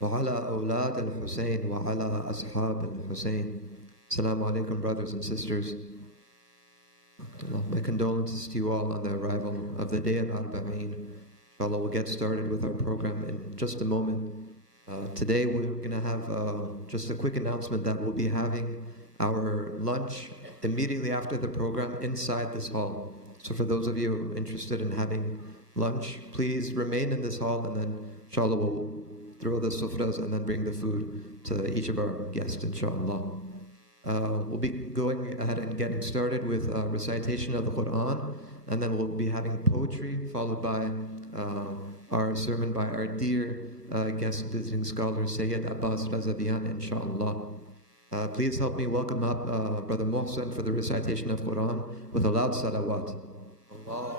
وعلى أولاد الحسين وعلى أصحاب الحسين. Assalamu alaikum, brothers and sisters. My condolences to you all on the arrival of the day of Arbaeen. Inshallah, we'll get started with our program in just a moment. Today we're going to have just a quick announcement that we'll be having our lunch immediately after the program inside this hall. So for those of you interested in having lunch, please remain in this hall, and then inshallah we'll throw the sufras and then bring the food to each of our guests, inshallah. We'll be going ahead and getting started with recitation of the Quran, and then we'll be having poetry, followed by our sermon by our dear guest visiting scholar, Sayyid Abbas Razavian, inshallah. Please help me welcome up Brother Mohsen for the recitation of Quran with a loud salawat. Allah.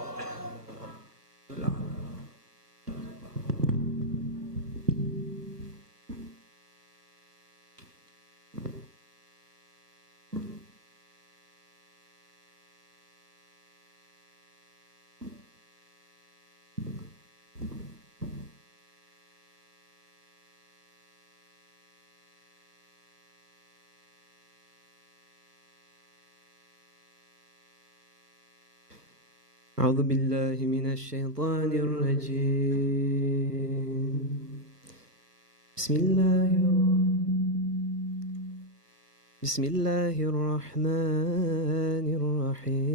أعوذ بالله من الشيطان الرجيم. بسم الله الرحمن الرحيم.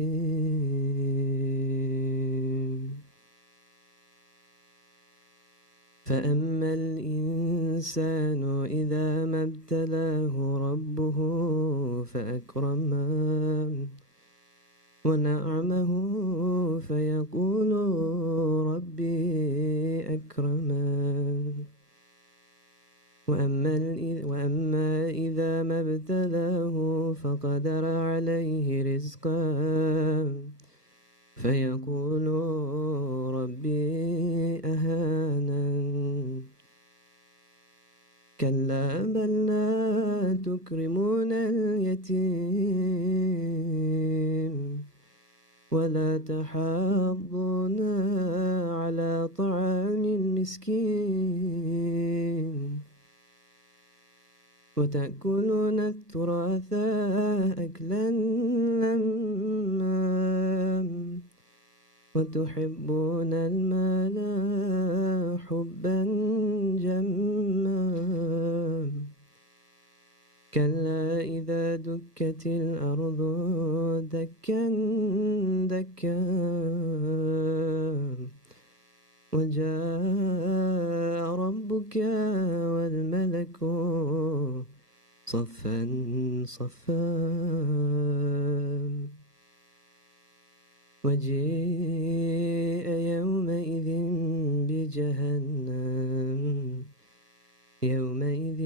فأما الإنسان إذا ما ابتلاه ربه فأكرمه ونعمه فيقول ربي أكرمن وأما إذا ما ابتلاه فقدر عليه رزقه فيقول ربي أهانن كلا بل لا تكرمون اليتيم ولا تحاضون على طعام المسكين وتأكلون التراث أكلا لما وتحبون المال حبا جما كلا إذا دكت الأرض دكا دكا وجاء ربك والملك صفا صفا وجيء يومئذ بجهنم يومئذ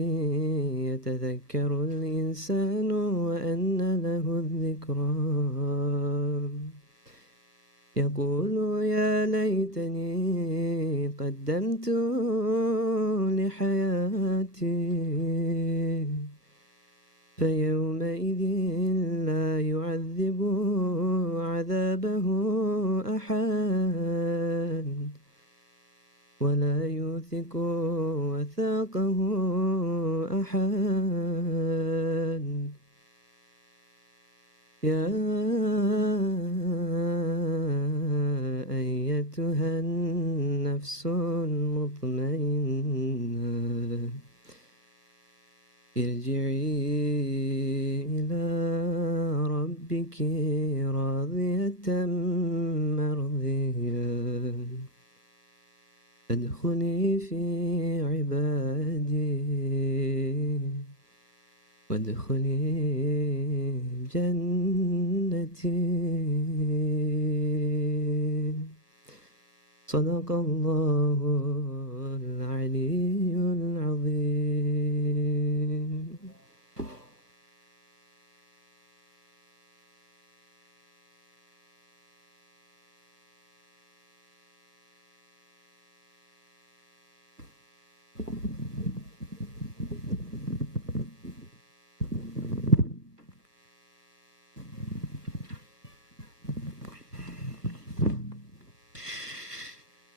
يتذكر الإنسان وأنى له الذكرى يقول يا ليتني قدمت لحياتي فيومئذ لا يعذب عذابه أحد ولا يوثق وثاقه أحد يا أيتها النفس المطمئنة ارجعي إلى ربك راضية مرضية فادخلي في عبادي وادخلي جنتي. صدق الله العلي العظيم.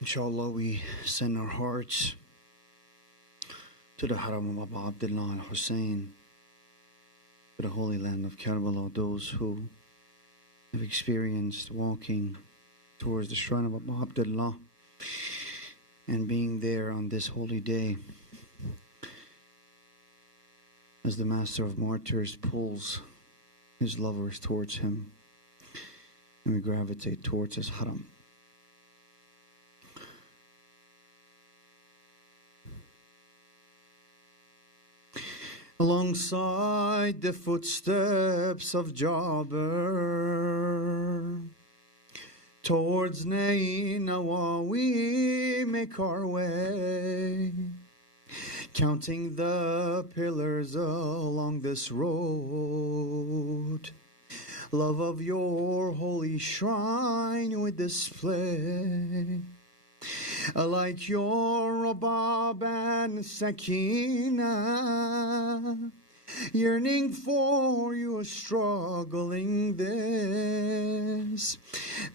Inshallah, we send our hearts to the Haram of Abu Abdullah al-Hussein, to the Holy Land of Karbala, those who have experienced walking towards the shrine of Abu Abdullah and being there on this holy day as the Master of Martyrs pulls his lovers towards him and we gravitate towards his Haram. Alongside the footsteps of Jabir, towards Nainawa we make our way, counting the pillars along this road. Love of your holy shrine we display, like your Rabab and Sakina, yearning for you, struggling this,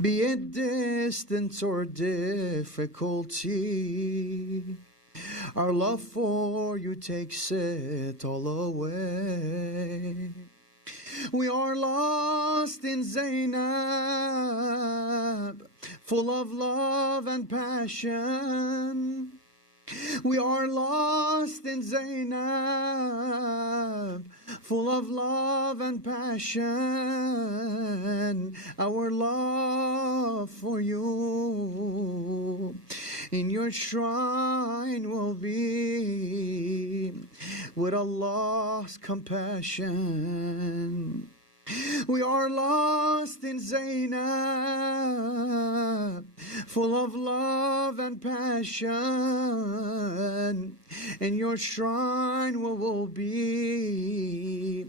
be it distance or difficulty. Our love for you takes it all away. We are lost in Zainab, full of love and passion. We are lost in Zainab, full of love and passion. Our love for you in your shrine will be with Allah's compassion. We are lost in Zainab, full of love and passion, and your shrine will be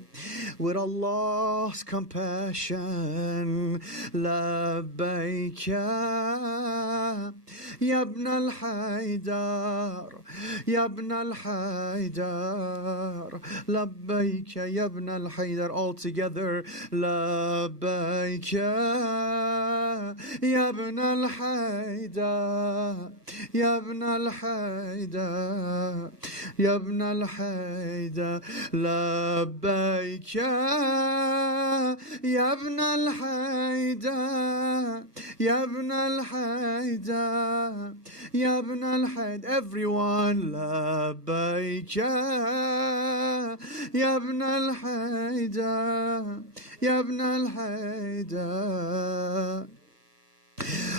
with Allah's compassion. Labbaika ya ibn al-Haydar, ya ibn al-Haydar, labbaika ya ibn al-Haydar. All together, labbaika ya ibn al-Haydar, ya ibn al-Haydar, ya ibn al-Haydar, labbaika ya ibn al-Haydar, ya ibn al-Haydar, ya ibn al-Haydar. Everyone, labbaika ya ibn al-Haydar, ya ibn al-Haydar.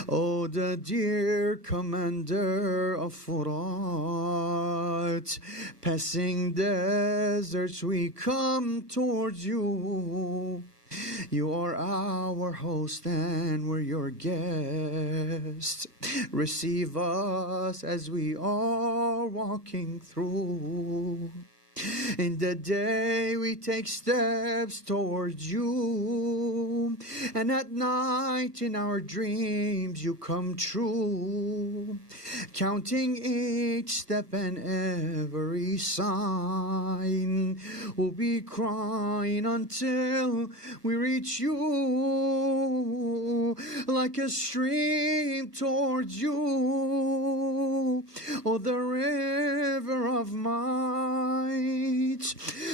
Oh, the dear commander of Furat, passing deserts we come towards you. You are our host and we're your guests. Receive us as we are walking through. In the day we take steps towards you, and at night in our dreams you come true, counting each step and every sign. We'll be crying until we reach you, like a stream towards you, oh the river of might,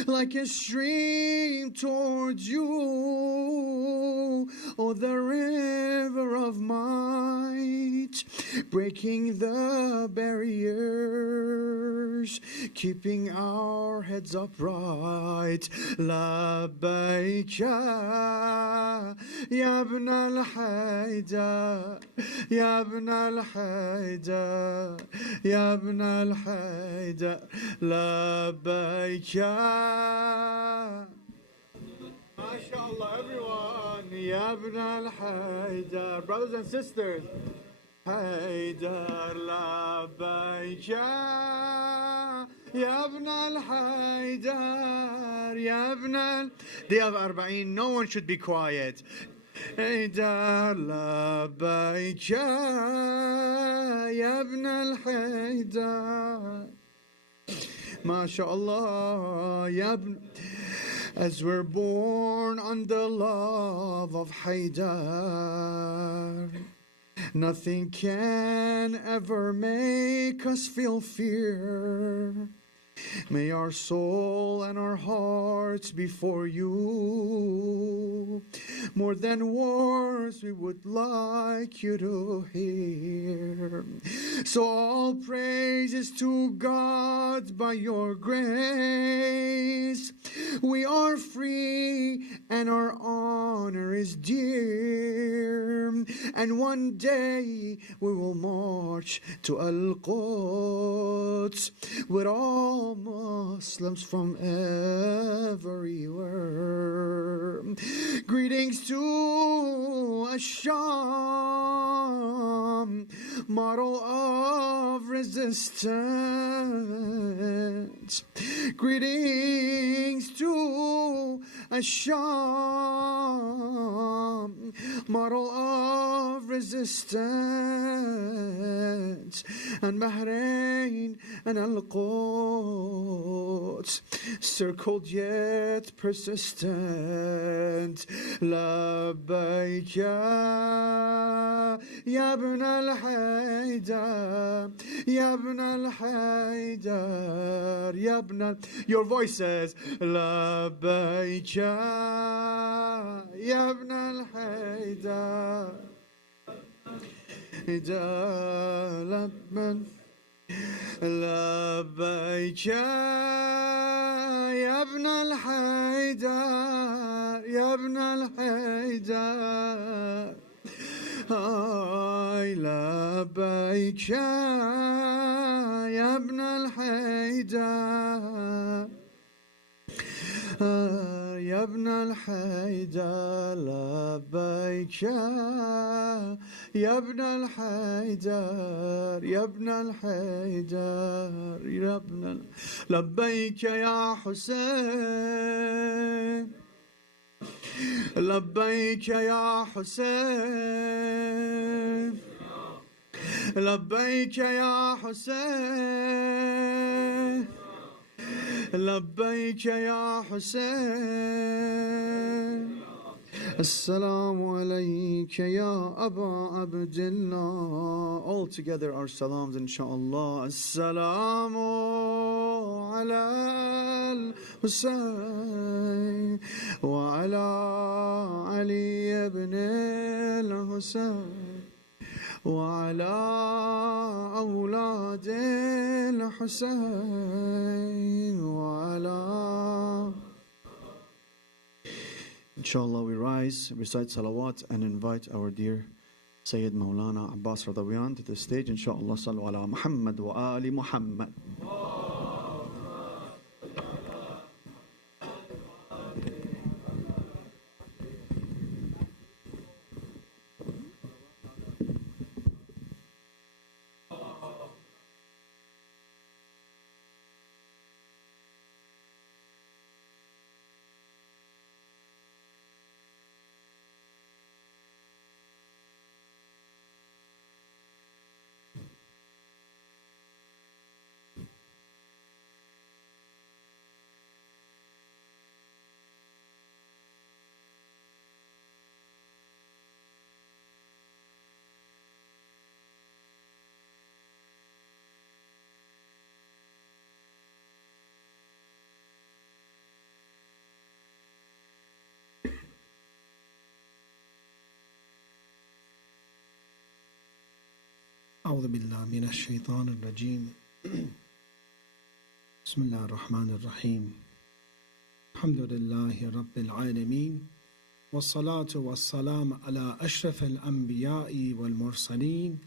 like a stream towards you, oh the river of might, breaking the barriers, keeping our heads upright. Labbaika ya ibn al-Haydar, ya ibn al-Haydar, ya ibn al-Haydar, labbaika. MashaAllah, everyone, ya ibn al-Haydar, brothers and sisters, Haydar, labbaika ya ibn al-Haydar, ya ibn al. Day of Arbaeen, no one should be quiet. Haydar, labbaika ya ibn al-Haydar. MashaAllah, ya ibn. As we're born on the love of Haydar, nothing can ever make us feel fear. May our soul and our hearts before you, more than words we would like you to hear. So all praises to God by your grace. We are free and our honor is dear. And one day we will march to Al-Quds with all Muslims from everywhere. Greetings to Asham, model of resistance. Greetings to Asham, model of resistance. And Bahrain and Al-Quds, circled yet persistent. Labbaik ya ibn al-Haydar, ya ibn al-Haydar, ya ibn al... Your voice says, Labbaik ya ibn al-Haydar. لبيك يا ابن الحيدر يا ابن الحيدر هاي لبيك يا ابن الحيدر يا ابن الحيدر لبيك يا ابن الحيدر يا ابن الحيدر يا ابن لبيك يا حسين لبيك يا حسين لبيك يا حسين لبيك يا حسين Assalamu alayka ya Aba Abdullah. All together our salams inshaAllah. Assalamu ala al-Husayn wa ala Ali ibn al-Husayn wa ala awlad al-Husayn wa ala... Inshallah, we rise, recite salawat, and invite our dear Sayyid Maulana Abbas Razavian to the stage. Inshallah, sallu ala Muhammad wa ali Muhammad. أعوذ بالله من الشيطان الرجيم بسم الله الرحمن الرحيم الحمد لله رب العالمين والصلاة والسلام على أشرف الأنبياء والمرسلين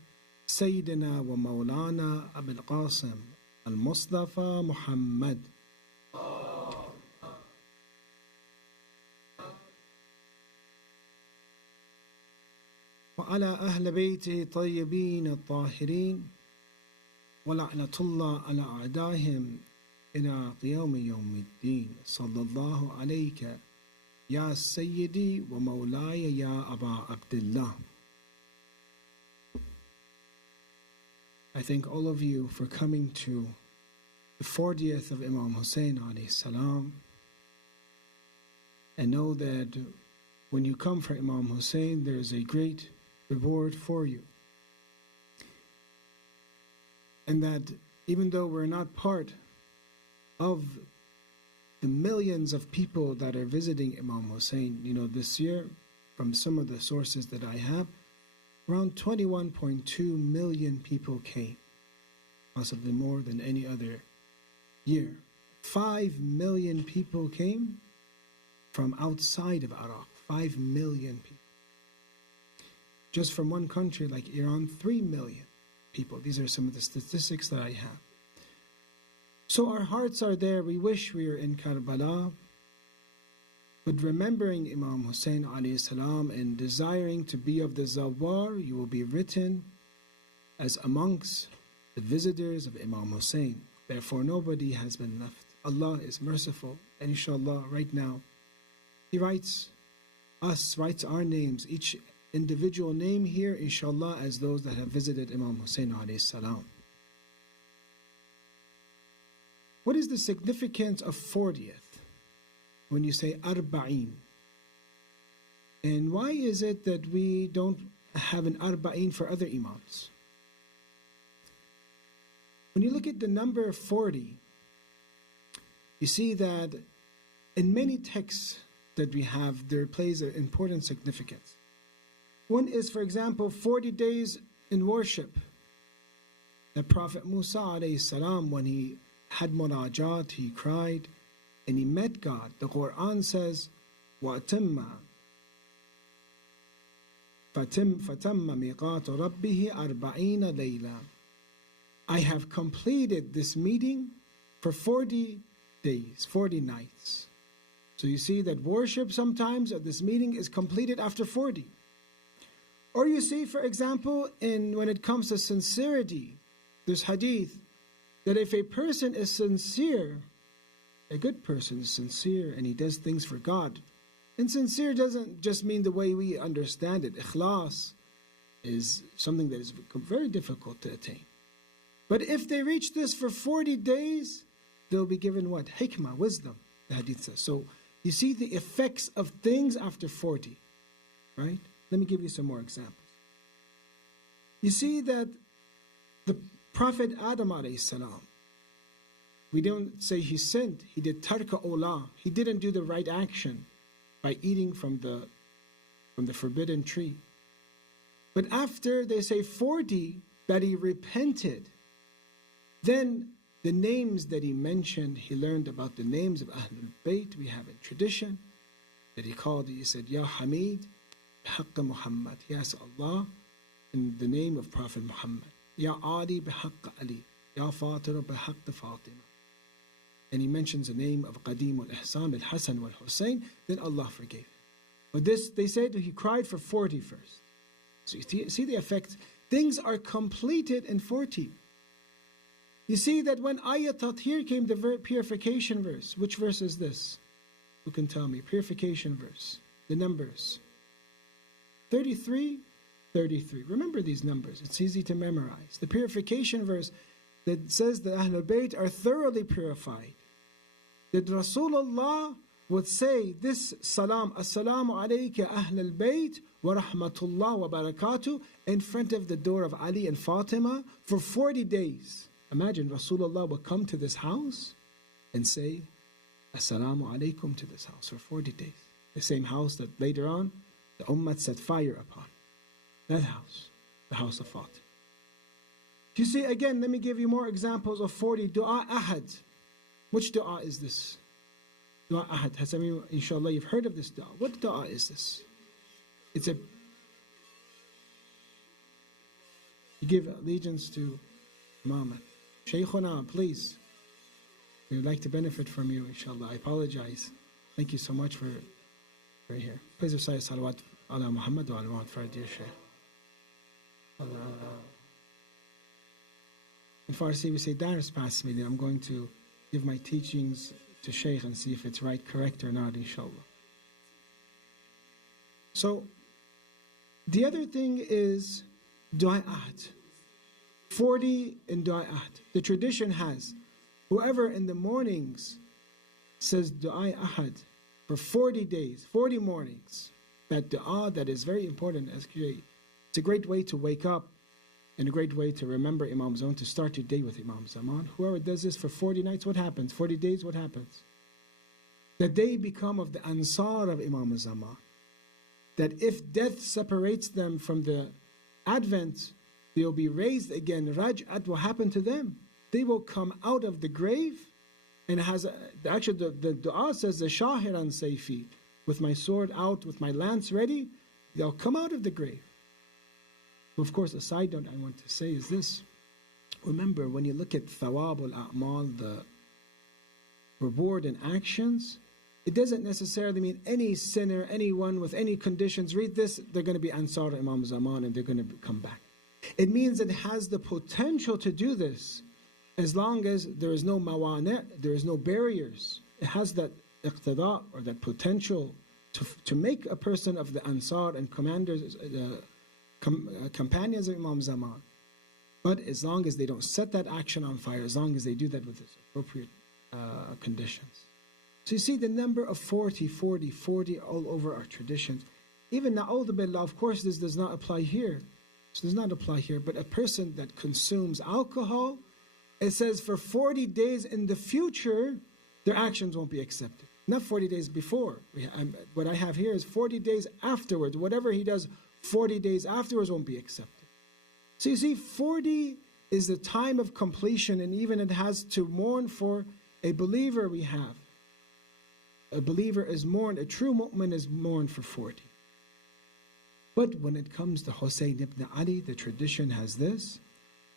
سيدنا ومولانا أبي القاسم المصطفى محمد وعلى أهل بيته الطيبين الطاهرين ولعنة الله على أعدائهم إلى قيام يوم الدين صلى الله عليك يا سيدي ومولاي يا أبا عبد الله. I thank all of you for coming to the 40th of Imam Hussein alayhi salam, and know that when you come for Imam Hussein there is a great reward for you, and that even though we're not part of the millions of people that are visiting Imam Hussein, this year, from some of the sources that I have, around 21.2 million people came, possibly more than any other year. 5 million people came from outside of Iraq. 5 million people. Just from one country like Iran, 3 million people. These are some of the statistics that I have. So our hearts are there. We wish we were in Karbala. But remembering Imam Hussein alayhi salam and desiring to be of the Zawar, you will be written as amongst the visitors of Imam Hussein. Therefore, nobody has been left. Allah is merciful. And inshallah, right now, He writes our names, each individual name here, inshallah, as those that have visited Imam Hussein alayhi salam. What is the significance of 40th when you say Arbaeen? And why is it that we don't have an Arbaeen for other Imams? When you look at the number 40, you see that in many texts that we have, there plays an important significance. One is, for example, 40 days in worship. The Prophet Musa alayhi salam, when he had munajat, he cried, and he met God. The Quran says, وَأَتِمَّ فَتَمَّ مِيقَاتُ رَبِّهِ 40 لَيْلًا. I have completed this meeting for 40 days, 40 nights. So you see that worship sometimes at this meeting is completed after 40. Or you see, for example, when it comes to sincerity, there's hadith that if a person is sincere, a good person is sincere and he does things for God. And sincere doesn't just mean the way we understand it. Ikhlas is something that is very difficult to attain. But if they reach this for 40 days, they'll be given what? Hikmah, wisdom, the hadith says. So you see the effects of things after 40, right? Let me give you some more examples. You see that the Prophet Adam alayhi salam, we don't say he sinned. He did tarka ola. He didn't do the right action by eating from the forbidden tree. But after they say 40 that he repented, then the names that he mentioned, he learned about the names of Ahlul Bayt. We have in tradition that he said, Ya Hamid, bihaqqa Muhammad. Yes, Allah, in the name of Prophet Muhammad. Ya Ali, bihaqqa Ali. Ya Fatima, bihaqqa Fatima. And he mentions the name of Qadim al-Ihsan, al-Hasan wal-Hussein, then Allah forgave him. But this, they said he cried for 40 first. So you see the effect. Things are completed in 40. You see that when Ayat Tathir came, the purification verse. Which verse is this? Who can tell me? Purification verse. The numbers. 33, 33. Remember these numbers. It's easy to memorize. The purification verse that says that Ahlul Bayt are thoroughly purified. That Rasulullah would say this salam, Assalamu alayka Ahlul Bayt wa rahmatullah wa barakatuh, in front of the door of Ali and Fatima for 40 days. Imagine Rasulullah would come to this house and say Assalamu alaykum to this house for 40 days. The same house that later on the Ummah set fire upon. That house, the house of Fatima. You see, again, let me give you more examples of 40. Dua Ahad. Which dua is this? Dua Ahad. Has anyone, inshallah, you've heard of this dua. What dua is this? It's you give allegiance to Muhammad. Shaykhuna, please. We would like to benefit from you, inshallah. I apologize. Thank you so much for being here. Please recite salawat ala Muhammad wa ala for our dear Shaykh. In Farsi, we say, Dars pass me, then I'm going to give my teachings to Shaykh and see if it's right, correct or not, inshallah. So, the other thing is Dua Ahad. 40 in Dua Ahad. The tradition has, whoever in the mornings says Dua Ahad for 40 days, 40 mornings, that dua that is very important. It's a great way to wake up and a great way to remember Imam Zaman, to start your day with Imam Zaman. Whoever does this for 40 nights, what happens? 40 days, what happens? That they become of the Ansar of Imam Zaman. That if death separates them from the Advent, they'll be raised again. Raj'at will happen to them. They will come out of the grave, and actually the dua says, the shahiran sayfi, with my sword out, with my lance ready, they'll come out of the grave. Of course, a side note I want to say is this. Remember, when you look at thawab al-a'mal, the reward and actions, it doesn't necessarily mean any sinner, anyone with any conditions, read this, they're going to be Ansar Imam Zaman and they're going to come back. It means it has the potential to do this as long as there is no mawani', there is no barriers. It has that iqtida, or that potential to make a person of the Ansar and commanders, companions of Imam Zaman. But as long as they don't set that action on fire, as long as they do that with its appropriate conditions. So you see the number of 40 all over our traditions. Even na'udhu billah, of course this does not apply here. This does not apply here, but a person that consumes alcohol, it says for 40 days in the future, their actions won't be accepted. Not 40 days before. What I have here is 40 days afterwards. Whatever he does 40 days afterwards won't be accepted. So you see, 40 is the time of completion, and even it has to mourn for a believer we have. A believer is mourned, a true mu'min is mourned for 40. But when it comes to Hussein ibn Ali, the tradition has this.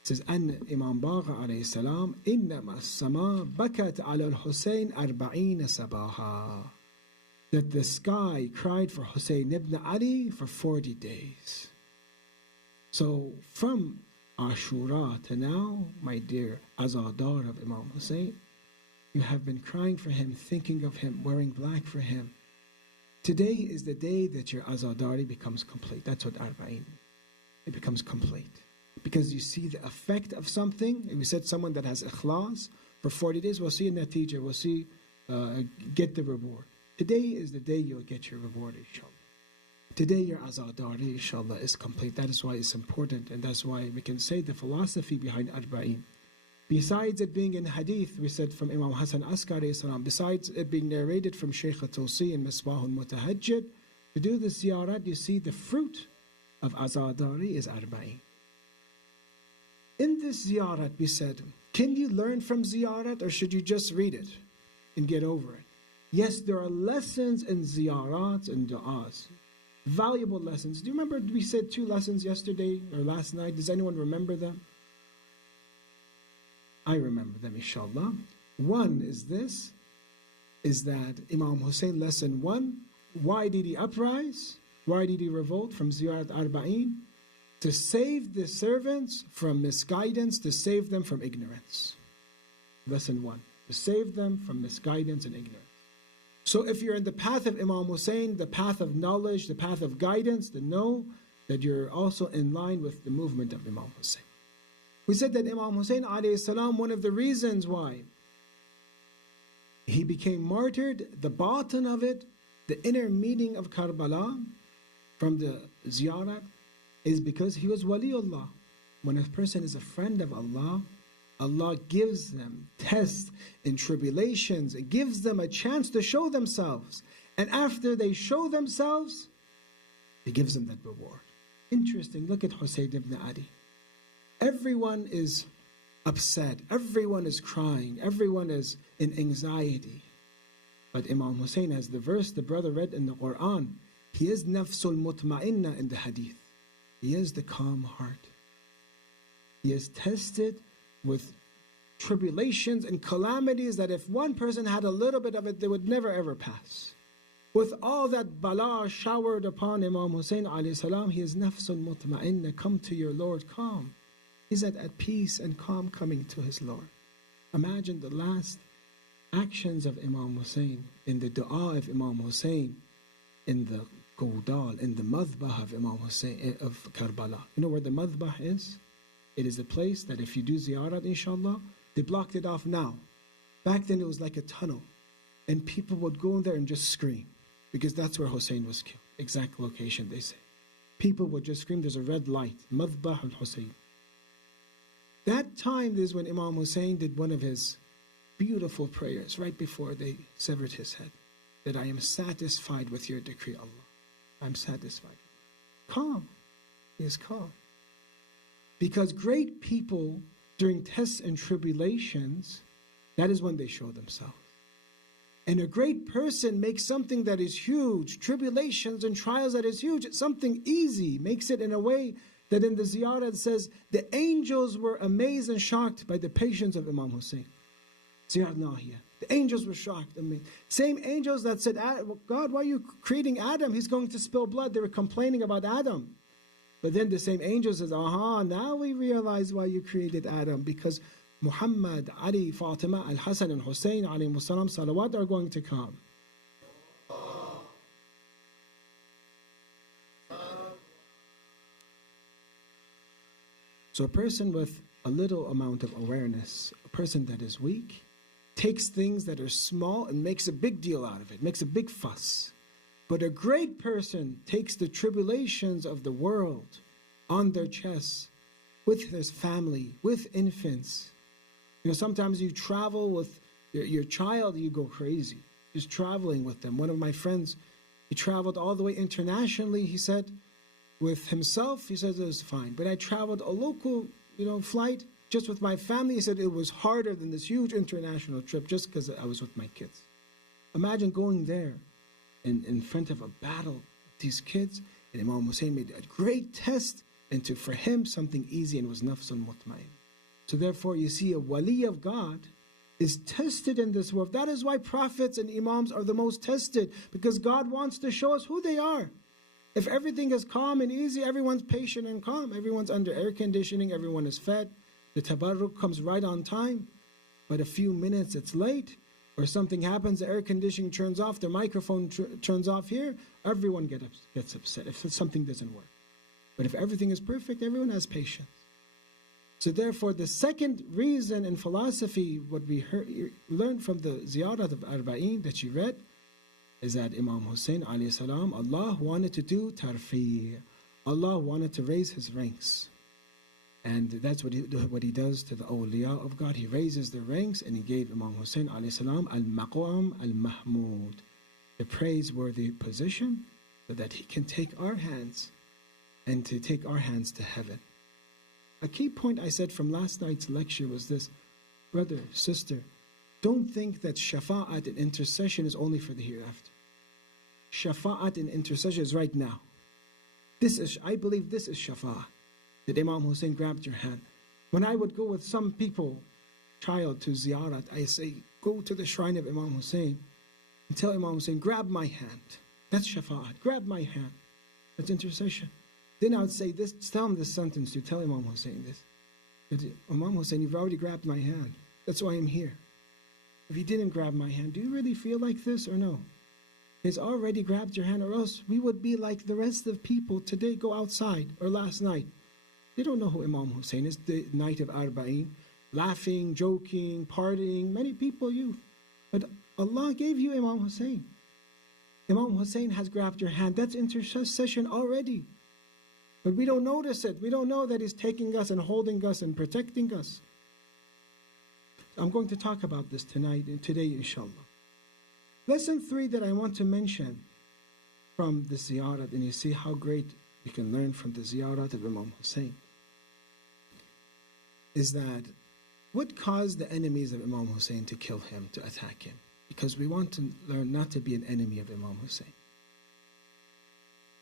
It says, An Imam Bagha alayhi salam, Innama as-sama bakat ala al-Hussein arba'ina sabaha. That the sky cried for Hussein ibn Ali for 40 days. So from Ashura to now, my dear Azadar of Imam Hussein, you have been crying for him, thinking of him, wearing black for him. Today is the day that your Azadari becomes complete. That's what Arbaeen. It becomes complete. Because you see the effect of something, and we said someone that has ikhlas, for 40 days, we'll see a natija, we'll see, get the reward. Today is the day you'll get your reward, inshallah. Today your Azadari, inshallah, is complete. That is why it's important, and that's why we can say the philosophy behind Arbaeen. Besides it being in hadith, we said from Imam Hassan Askari, besides it being narrated from Shaykh At-Tusi and Misbah al-Mutahajjid, to do the ziyarat, you see the fruit of Azadari is Arbaeen. In this ziyarat, we said, can you learn from ziyarat, or should you just read it and get over it? Yes, there are lessons in ziyarat and du'as. Valuable lessons. Do you remember we said 2 lessons yesterday or last night? Does anyone remember them? I remember them, inshallah. One is this, is that Imam Hussein, lesson 1, why did he uprise? Why did he revolt from Ziyarat Arbaeen? To save the servants from misguidance, to save them from ignorance. Lesson 1, to save them from misguidance and ignorance. So if you're in the path of Imam Hussein, the path of knowledge, the path of guidance, then know that you're also in line with the movement of Imam Hussein. We said that Imam Hussein alayhi salam, one of the reasons why he became martyred, the batin of it, the inner meaning of Karbala from the ziyarat, is because he was waliullah. When a person is a friend of Allah, Allah gives them tests and tribulations. It gives them a chance to show themselves. And after they show themselves, He gives them that reward. Interesting. Look at Hussein ibn Ali. Everyone is upset. Everyone is crying. Everyone is in anxiety. But Imam Hussein, as the verse the brother read in the Quran, he is nafsul mutma'inna in the hadith. He is the calm heart. He is tested with tribulations and calamities that if one person had a little bit of it, they would never ever pass. With all that bala showered upon Imam Hussein alayhi salam, he is nafsul mutma'inna, come to your Lord, calm. He's at peace and calm coming to his Lord. Imagine the last actions of Imam Hussein, in the dua of Imam Hussein, in the Qawdal, in the madbah of Imam Hussein of Karbala. You know where the madbah is? It is a place that if you do ziyarat, inshallah, they blocked it off now. Back then it was like a tunnel. And people would go in there and just scream. Because that's where Hussein was killed. Exact location, they say. People would just scream, there's a red light. Madbah al-Hussein. That time is when Imam Hussein did one of his beautiful prayers right before they severed his head. That I am satisfied with your decree, Allah. I'm satisfied. Calm. He is calm. Because great people, during tests and tribulations, that is when they show themselves. And a great person makes something that is huge, tribulations and trials that is huge, something easy, makes it in a way that in the ziyarah it says, the angels were amazed and shocked by the patience of Imam Hussein. Ziyarah Nahiyah. The angels were shocked. Same angels that said, God, why are you creating Adam? He's going to spill blood. They were complaining about Adam. But then the same angel says, now we realize why you created Adam. Because Muhammad, Ali, Fatima, Al-Hassan, and Hussein, alayhimus salam, salawat, are going to come. So a person with a little amount of awareness, a person that is weak, takes things that are small and makes a big deal out of it, makes a big fuss. But a great person takes the tribulations of the world on their chests, with his family, with infants. You know, sometimes you travel with your child, you go crazy, just traveling with them. One of my friends, he traveled all the way internationally, he said, with himself, he said it was fine. But I traveled a local, flight, just with my family. He said it was harder than this huge international trip just because I was with my kids. Imagine going there in front of a battle of these kids, and Imam Hussein made a great test into, for him, something easy, and it was nafsun mutmain. So therefore, you see, a wali of God is tested in this world. That is why prophets and imams are the most tested, because God wants to show us who they are. If everything is calm and easy, everyone's patient and calm, everyone's under air conditioning, everyone is fed, the tabarruk comes right on time, but a few minutes it's late, or something happens, the air conditioning turns off, the microphone turns off here, everyone gets upset if something doesn't work. But if everything is perfect, everyone has patience. So therefore, the second reason in philosophy, what we learned from the Ziyarat of Arbaeen that you read, is that Imam Hussein alayhi salam, Allah wanted to do tarfi'. Allah wanted to raise his ranks. And that's what he does to the awliya of God. He raises their ranks, and he gave Imam Hussein alayhi salam al-maqam al-mahmud, the praiseworthy position, so that he can take our hands and to take our hands to heaven. A key point I said from last night's lecture was this: brother, sister, don't think that shafa'at and intercession is only for the hereafter. Shafa'at and intercession is right now. I believe this is shafa'at, that Imam Hussein grabbed your hand. When I would go with some child to ziyarat, I say, go to the shrine of Imam Hussein and tell Imam Hussein, grab my hand. That's shafa'at, grab my hand. That's intercession. Then I would say this, tell him this sentence, to tell Imam Hussein this. Imam Hussein, you've already grabbed my hand. That's why I'm here. If he didn't grab my hand, do you really feel like this or no? He's already grabbed your hand, or else we would be like the rest of people today, go outside, or last night. They don't know who Imam Hussein is, the night of Arbaeen, laughing, joking, partying, many people, youth. But Allah gave you Imam Hussein. Imam Hussein has grabbed your hand. That's intercession already. But we don't notice it. We don't know that he's taking us and holding us and protecting us. I'm going to talk about this today, inshallah. Lesson 3 that I want to mention from the ziyarat, and you see how great we can learn from the ziyarat of Imam Hussein, is that what caused the enemies of Imam Hussein to kill him, to attack him? Because we want to learn not to be an enemy of Imam Hussein.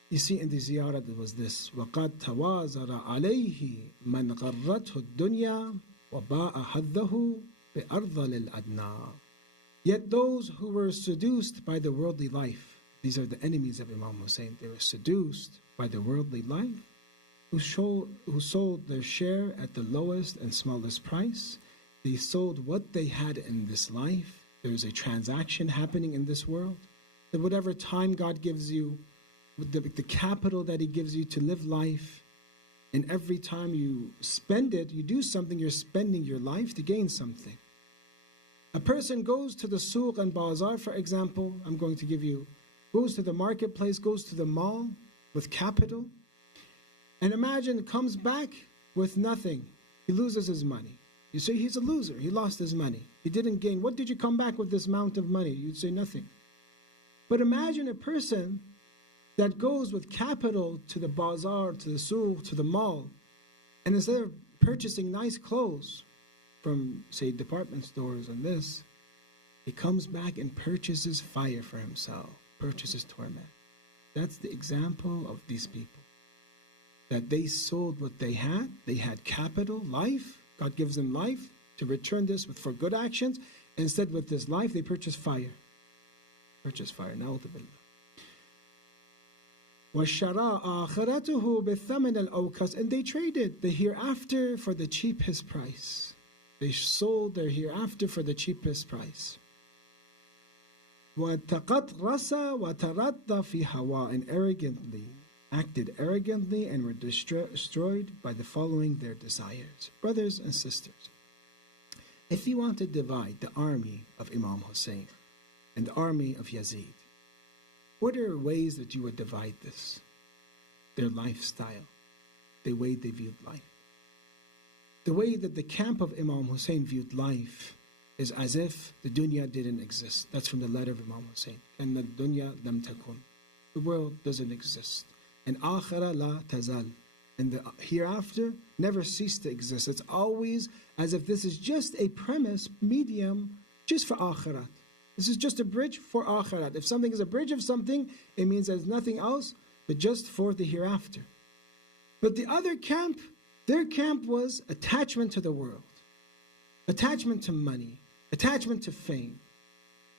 You see, in the ziyarat it was this: وَقَدْ تَوَازَرَ عَلَيْهِ مَنْ غَرَّتْهُ الدُّنْيَا وَبَاءَ حَظَّهُ بِأَرْضَلِ الْأَدْنَى. Yet those who were seduced by the worldly life, these are the enemies of Imam Hussein, they were seduced by the worldly life, who sold their share at the lowest and smallest price. They sold what they had in this life. There's a transaction happening in this world, that whatever time God gives you, the capital that he gives you to live life, and every time you spend it, you do something, you're spending your life to gain something. A person goes to the souk and bazaar, for example, goes to the marketplace, goes to the mall with capital, and imagine comes back with nothing. He loses his money. You say he's a loser. He lost his money. He didn't gain. What did you come back with this amount of money? You'd say nothing. But imagine a person that goes with capital to the bazaar, to the souk, to the mall, and instead of purchasing nice clothes from, say, department stores and this, he comes back and purchases fire for himself, purchases torment. That's the example of these people. That they sold what they had capital, life. God gives them life to return this for good actions. Instead, with this life, they purchase fire. Purchase fire. Na'udhu billah. وَالشَّرَاءَ آخِرَتُهُ بِالثَّمَنِ الْأَوْكَسِ. And they traded the hereafter for the cheapest price. They sold their hereafter for the cheapest price. وَتَقَطْرَسَ وَتَرَدَّ فِي هَوَاءٍ. And acted arrogantly and were destroyed by the following their desires. Brothers and sisters, if you want to divide the army of Imam Hussein and the army of Yazid, what are ways that you would divide this? Their lifestyle, the way they viewed life. The way that the camp of Imam Hussein viewed life is as if the dunya didn't exist. That's from the letter of Imam Hussein. And the dunya lam takun. The world doesn't exist. And akhirah la tazal. And the hereafter never ceased to exist. It's always as if this is just a premise, medium, just for akhirat. This is just a bridge for akhirat. If something is a bridge of something, it means there's nothing else but just for the hereafter. But the other camp, their camp was attachment to the world, attachment to money, attachment to fame.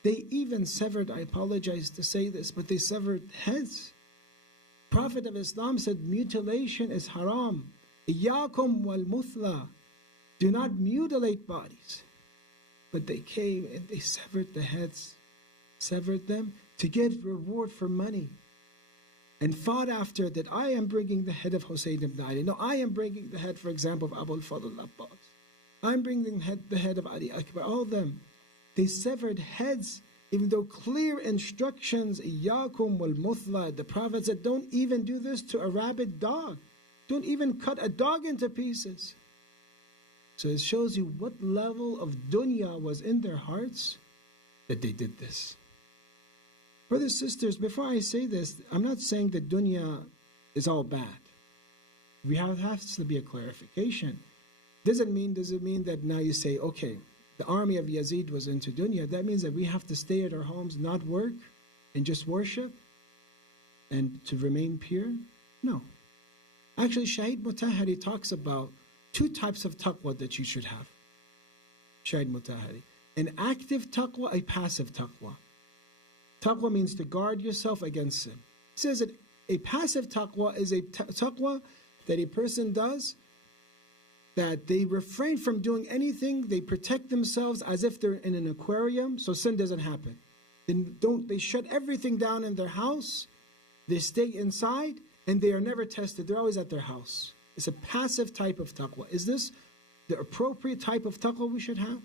They even severed, I apologize to say this, but they severed heads. Prophet of Islam said mutilation is haram. Iyakum wal muthla. Do not mutilate bodies. But they came and they severed the heads, severed them to get reward for money. And fought after that, I am bringing the head of Hussein ibn Ali. No, I am bringing the head, for example, of Abu al-Fadl Abbas. I'm bringing the head of Ali Akbar. All of them. They severed heads, even though clear instructions, Iyakum wal muthla, the Prophet said, don't even do this to a rabid dog. Don't even cut a dog into pieces. So it shows you what level of dunya was in their hearts that they did this. Brothers and sisters, before I say this, I'm not saying that dunya is all bad. We has to be a clarification. Does it mean that now you say, okay, the army of Yazid was into dunya, that means that we have to stay at our homes, not work, and just worship, and to remain pure? No. Actually, Shahid Mutahari talks about two types of taqwa that you should have. Shahid Mutahari. An active taqwa, a passive taqwa. Taqwa means to guard yourself against sin. He says that a passive taqwa is a taqwa that a person does, that they refrain from doing anything, they protect themselves as if they're in an aquarium, so sin doesn't happen. They shut everything down in their house, they stay inside, and they are never tested. They're always at their house. It's a passive type of taqwa. Is this the appropriate type of taqwa we should have?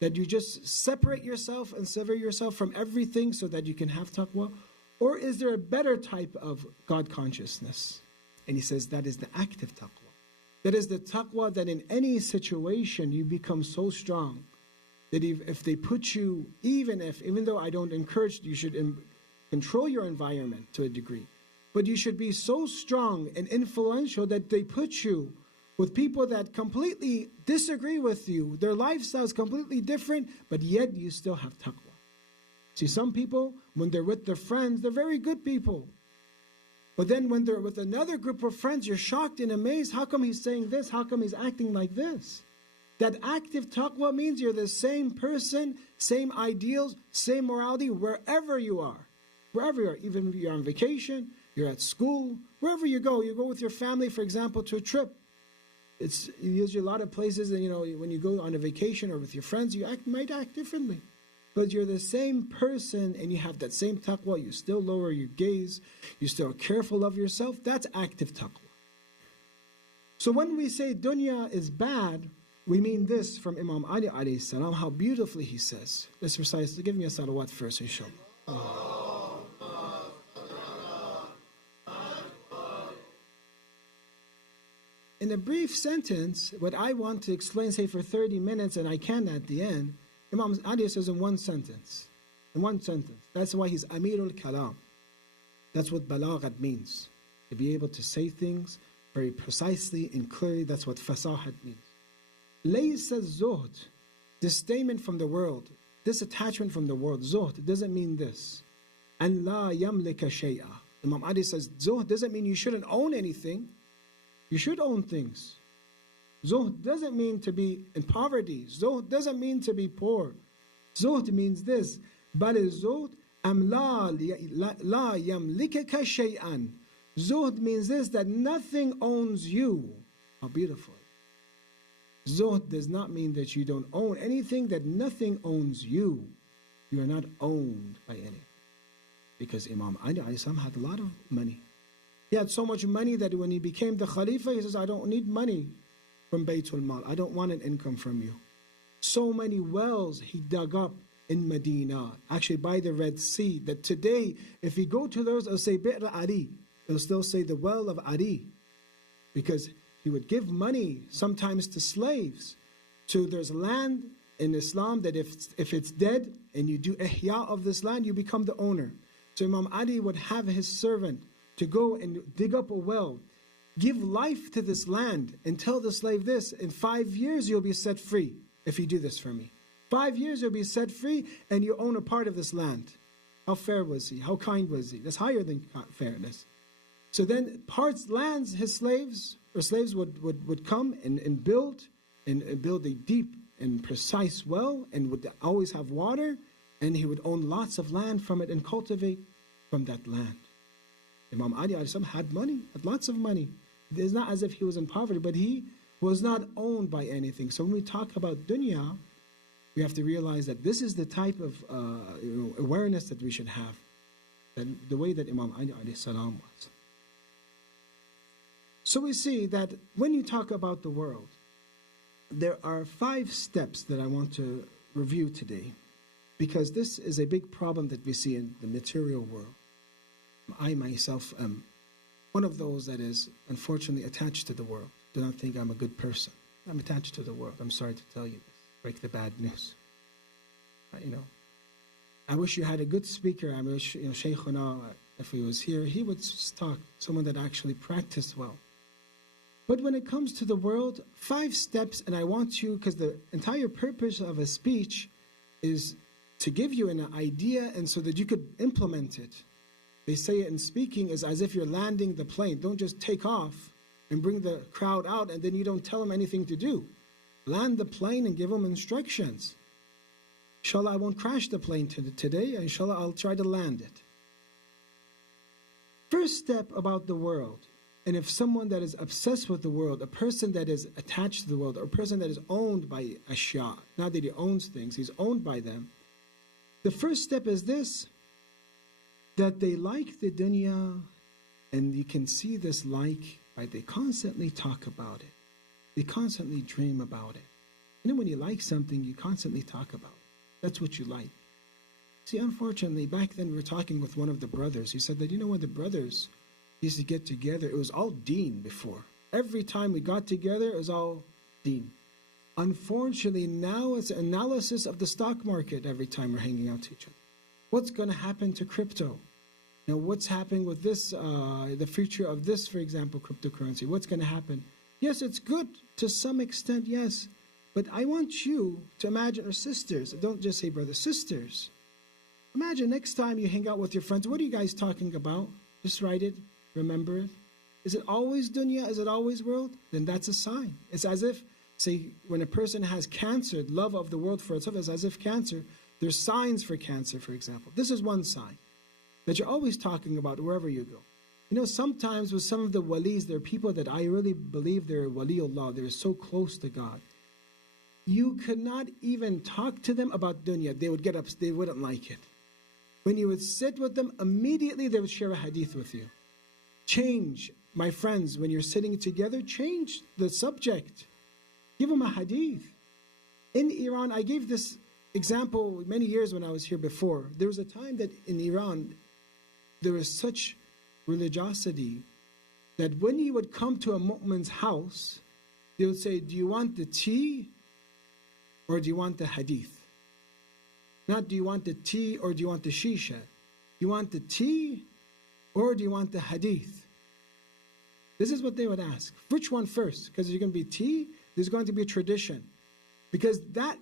That you just separate yourself and sever yourself from everything so that you can have taqwa? Or is there a better type of God consciousness? And he says that is the active taqwa. That is the taqwa that in any situation you become so strong that if they put you, even though I don't encourage, you should control your environment to a degree. But you should be so strong and influential that they put you with people that completely disagree with you. Their lifestyle is completely different, but yet you still have taqwa. See, some people, when they're with their friends, they're very good people. But then when they're with another group of friends, you're shocked and amazed. How come he's saying this? How come he's acting like this? That active taqwa means you're the same person, same ideals, same morality, wherever you are. Wherever you are, even if you're on vacation, you're at school, wherever you go with your family, for example, to a trip. It's usually a lot of places, and when you go on a vacation or with your friends, you might act differently. But you're the same person and you have that same taqwa. You still lower your gaze. You still are careful of yourself. That's active taqwa. So when we say dunya is bad, we mean this from Imam Ali alayhi salam, how beautifully he says. Let's recite. Give me a salawat first, inshallah. in a brief sentence, what I want to explain, say for 30 minutes, and I can at the end, Imam Ali says in one sentence. In one sentence. That's why he's Amirul Kalam. That's what balaghat means. To be able to say things very precisely and clearly, that's what fasahat means. Laysa zuhd, disdainment from the world, disattachment from the world. Zuhd doesn't mean this. And la yamlika shay'a. Imam Ali says, zuhd doesn't mean you shouldn't own anything. You should own things. Zuhd doesn't mean to be in poverty. Zuhd doesn't mean to be poor. Zuhd means this. Bal zuhd am la yamlikaka shay'an. Zuhd means this, that nothing owns you. How beautiful. Zuhd does not mean that you don't own anything, that nothing owns you. You are not owned by anything. Because Imam Ali had a lot of money. He had so much money that when he became the Khalifa, he says, I don't need money from Baytul Mal. I don't want an income from you. So many wells he dug up in Medina, actually by the Red Sea, that today, if you go to those, it'll say Bi'r Ali. It'll still say the well of Ali. Because he would give money sometimes to slaves. So there's land in Islam that if it's dead and you do ihya of this land, you become the owner. So Imam Ali would have his servant to go and dig up a well, give life to this land, and tell the slave this, in 5 years you'll be set free if you do this for me. 5 years you'll be set free and you own a part of this land. How fair was he? How kind was he? That's higher than fairness. So then lands, his slaves would come and build a deep and precise well, and would always have water, and he would own lots of land from it and cultivate from that land. Imam Ali had money, had lots of money. It's not as if he was in poverty, but he was not owned by anything. So when we talk about dunya, we have to realize that this is the type of awareness that we should have, that the way that Imam Ali was. So we see that when you talk about the world, there are 5 steps that I want to review today, because this is a big problem that we see in the material world. I myself am one of those that is unfortunately attached to the world. Do not think I'm a good person. I'm attached to the world. I'm sorry to tell you this. Break the bad news. I wish you had a good speaker. I wish Shaykhuna, if he was here, he would talk, someone that actually practiced well. But when it comes to the world, 5 steps, and I want you, because the entire purpose of a speech is to give you an idea and so that you could implement it. They say it in speaking is as if you're landing the plane. Don't just take off and bring the crowd out and then you don't tell them anything to do. Land the plane and give them instructions. Inshallah, I won't crash the plane today. Inshallah, I'll try to land it. First step about the world. And if someone that is obsessed with the world, a person that is attached to the world, or a person that is owned by ashya, not that he owns things, he's owned by them. The first step is this, that they like the dunya, and you can see this like, right? They constantly talk about it. They constantly dream about it. You know, when you like something, you constantly talk about it. That's what you like. See, unfortunately, back then we were talking with one of the brothers. He said that, when the brothers used to get together, it was all deen before. Every time we got together, it was all deen. Unfortunately, now it's analysis of the stock market every time we're hanging out to each other. What's going to happen to crypto? Now, what's happening with this, the future of this, for example, cryptocurrency? What's going to happen? Yes, it's good to some extent, yes. But I want you to imagine, or sisters, don't just say brothers, sisters. Imagine next time you hang out with your friends, what are you guys talking about? Just write it, remember it. Is it always dunya? Is it always world? Then that's a sign. It's as if, say, when a person has cancer, love of the world for itself is as if cancer, there's signs for cancer, for example. This is one sign that you're always talking about wherever you go. Sometimes with some of the walis, there are people that I really believe they're waliullah, they're so close to God. You could not even talk to them about dunya. They would get up, they wouldn't like it. When you would sit with them, immediately they would share a hadith with you. Change, my friends, when you're sitting together, change the subject. Give them a hadith. In Iran, I gave this example many years when I was here before. There was a time that in Iran, there was such religiosity that when he would come to a mu'min's house, they would say, do you want the tea or do you want the hadith? Not do you want the tea or do you want the shisha? Do you want the tea or do you want the hadith? This is what they would ask. Which one first? Because there's going to be tea, there's going to be a tradition. Because that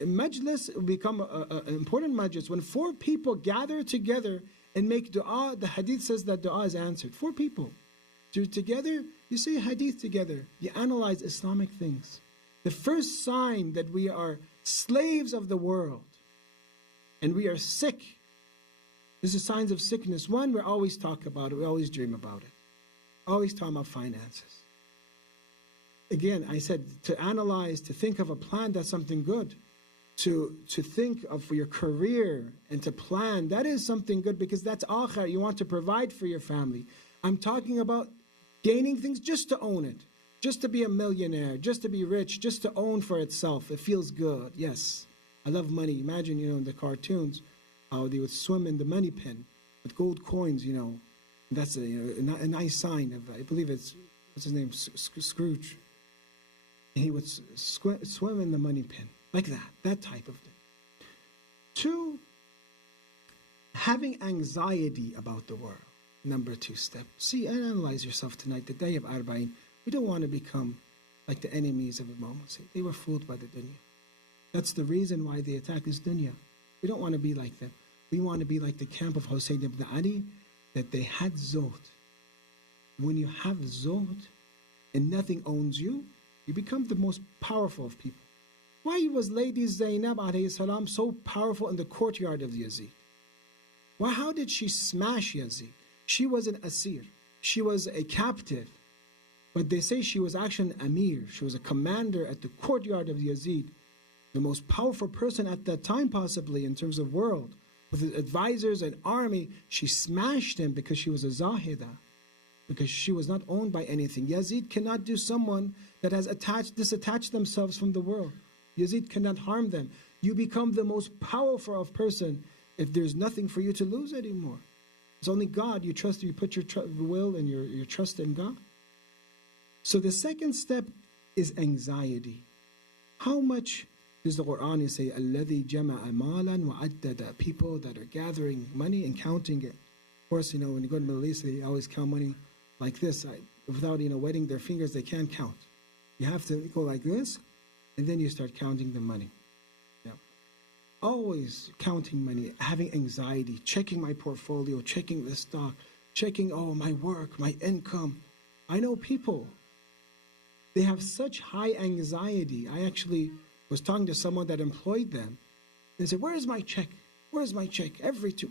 majlis will become an important majlis. When 4 people gather together and make dua, the hadith says that dua is answered. 4 people. You're together, you say hadith together. You analyze Islamic things. The first sign that we are slaves of the world and we are sick. This is signs of sickness. One, we always talk about it. We always dream about it. Always talk about finances. Again, I said to analyze, to think of a plan, that's something good. To think of your career and to plan, that is something good because that's akhir. You want to provide for your family. I'm talking about gaining things just to own it. Just to be a millionaire, just to be rich, just to own for itself. It feels good. Yes, I love money. Imagine, in the cartoons, how they would swim in the money pen with gold coins, That's a nice sign of, I believe it's, what's his name, Scrooge. And he would swim in the money pen, like that type of thing. 2, having anxiety about the world. Number 2 step. See, analyze yourself tonight, the day of Arbaeen. We don't want to become like the enemies of Imam Hussein. They were fooled by the dunya. That's the reason why they attack this dunya. We don't want to be like them. We want to be like the camp of Hussein ibn Ali, that they had zuhd. When you have zuhd and nothing owns you, you become the most powerful of people. Why was Lady Zainab alayhi salam so powerful in the courtyard of Yazid? Why? How did she smash Yazid? She was an asir. She was a captive. But they say she was actually an amir. She was a commander at the courtyard of Yazid. The most powerful person at that time possibly in terms of world. With advisors and army, she smashed him because she was a zahida. Because she was not owned by anything. Yazid cannot do someone that has disattached themselves from the world. Yazid cannot harm them. You become the most powerful of person if there's nothing for you to lose anymore. It's only God you trust. You put your will and your trust in God. So the second step is anxiety. How much does the Quran say, الَّذِي جَمَعَ مَالًا وَعَدَّدَ? People that are gathering money and counting it. Of course, when you go to the Middle East, they always count money like this. Without wetting their fingers, they can't count. You have to go like this, and then you start counting the money. Always counting money, having anxiety, checking my portfolio, checking the stock, checking, my work, my income. I know people, they have such high anxiety. I actually was talking to someone that employed them. They said, where's my check? Where's my check?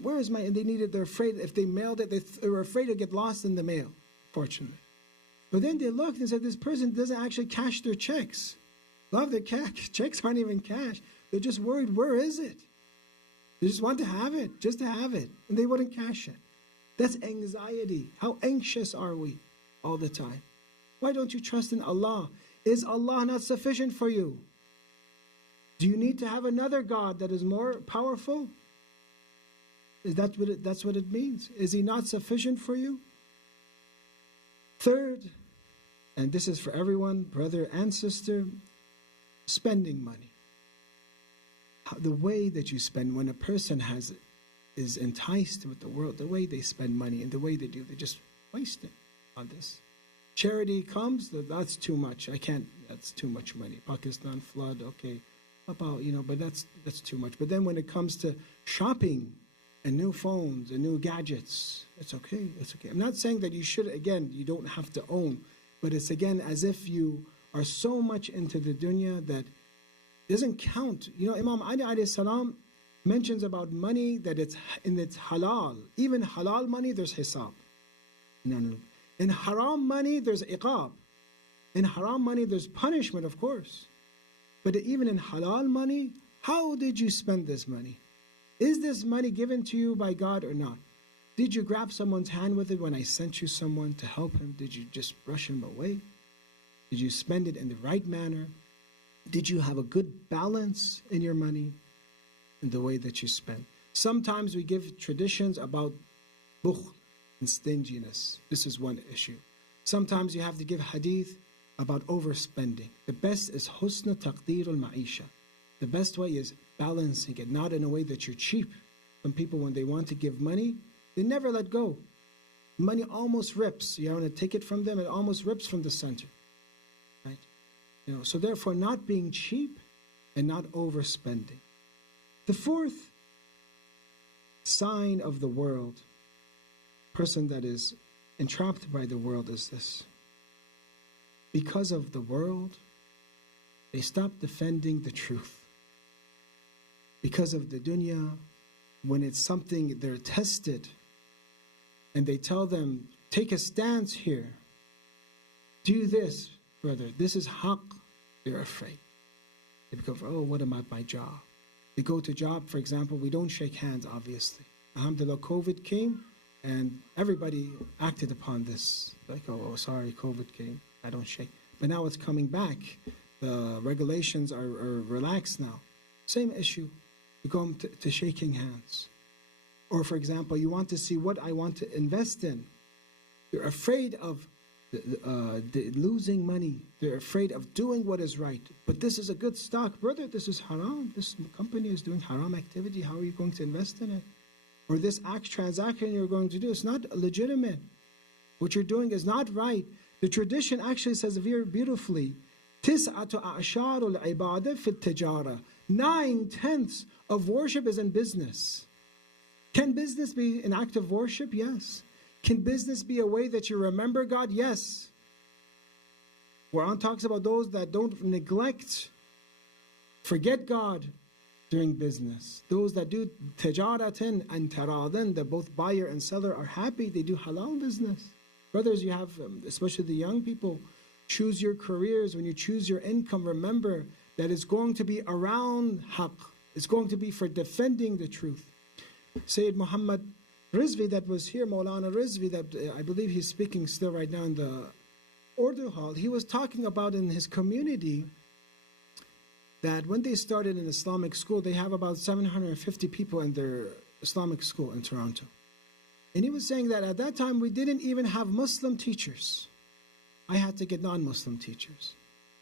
Where is my, and they're afraid if they mailed it, they were afraid to get lost in the mail, fortunately. But then they looked and said, this person doesn't actually cash their checks. Love their checks aren't even cash. They're just worried, where is it? They just want to have it, just to have it. And they wouldn't cash it. That's anxiety. How anxious are we all the time? Why don't you trust in Allah? Is Allah not sufficient for you? Do you need to have another God that is more powerful? That's what it means. Is He not sufficient for you? Third, and this is for everyone, brother and sister, spending money. The way that you spend, when a person is enticed with the world, the way they spend money and the way they do, they just waste it on this. Charity comes, that's too much. That's too much money. Pakistan flood, okay. About, but that's too much. But then when it comes to shopping and new phones and new gadgets, it's okay. I'm not saying that you should, again, you don't have to own, but it's again as if you are so much into the dunya that doesn't count. Imam Ali alayhi salam mentions about money that it's halal. Even halal money, there's hisab. No. In haram money, there's iqab. In haram money, there's punishment, of course. But even in halal money, how did you spend this money? Is this money given to you by God or not? Did you grab someone's hand with it when I sent you someone to help him? Did you just brush him away? Did you spend it in the right manner? Did you have a good balance in your money in the way that you spend? Sometimes we give traditions about bukhl and stinginess. This is one issue. Sometimes you have to give hadith about overspending. The best is husna taqdir al-ma'isha. The best way is balancing it, not in a way that you're cheap. Some people, when they want to give money, they never let go. Money almost rips. You want to take it from them, it almost rips from the center. Right? So therefore, not being cheap and not overspending. The fourth sign of the world, person that is entrapped by the world, is this. Because of the world, they stop defending the truth. Because of the dunya, when it's something they're tested, and they tell them, take a stance here, do this, brother, this is haqq, they're afraid. They become, oh, what about my job? They go to job, for example, we don't shake hands, obviously. Alhamdulillah, COVID came, and everybody acted upon this. Like, oh, sorry, COVID came, I don't shake. But now it's coming back. The regulations are relaxed now. Same issue. You go to shaking hands. Or, for example, you want to see what I want to invest in. You're afraid of losing money. They're afraid of doing what is right. But this is a good stock. Brother, this is haram. This company is doing haram activity. How are you going to invest in it? Or this transaction you're going to do, it's not legitimate. What you're doing is not right. The tradition actually says very beautifully, 9/10 of worship is in business. Can business be an act of worship? Yes. Can business be a way that you remember God? Yes. Quran talks about those that don't forget God during business. Those that do tijaratin and taradin, that both buyer and seller are happy, they do halal business. Brothers, you have, especially the young people, choose your careers. When you choose your income, remember that it's going to be around haqq. It's going to be for defending the truth. Sayyid Muhammad Rizvi that was here, Maulana Rizvi, that I believe he's speaking still right now in the order hall, he was talking about in his community that when they started an Islamic school, they have about 750 people in their Islamic school in Toronto. And he was saying that at that time we didn't even have Muslim teachers. I had to get non-Muslim teachers.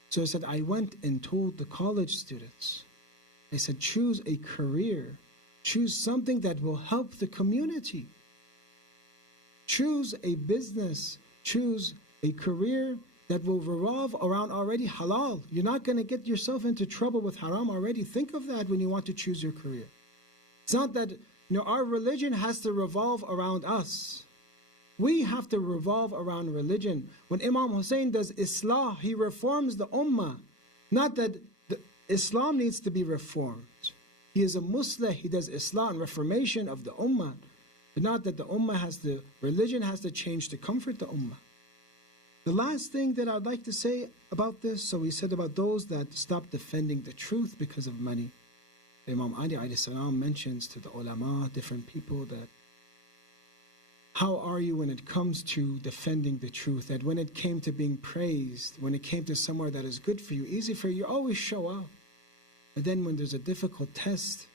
So I said, I went and told the college students, I said, choose a career. Choose something that will help the community. Choose a business. Choose a career that will revolve around already halal. You're not going to get yourself into trouble with haram already. Think of that when you want to choose your career. It's not that our religion has to revolve around us. We have to revolve around religion. When Imam Hussein does Islah, he reforms the ummah. Not that Islam needs to be reformed. He is a Muslim, he does Islah and reformation of the ummah. But not that the ummah religion has to change to comfort the ummah. The last thing that I'd like to say about this, so we said about those that stop defending the truth because of money. Imam Ali alayhi salam mentions to the ulama, different people, that how are you when it comes to defending the truth? That when it came to being praised, when it came to somewhere that is good for you, easy for you, you always show up. But then when there's a difficult test,